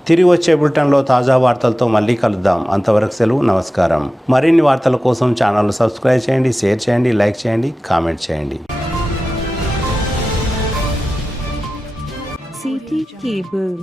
తిరిగి వచ్చే బులెటిన్లో తాజా వార్తలతో మళ్ళీ కలుద్దాం. అంతవరకు సెలవు, నమస్కారం. మరిన్ని వార్తల కోసం ఛానల్ సబ్స్క్రైబ్ చేయండి, షేర్ చేయండి, లైక్ చేయండి, కామెంట్ చేయండి. City cable.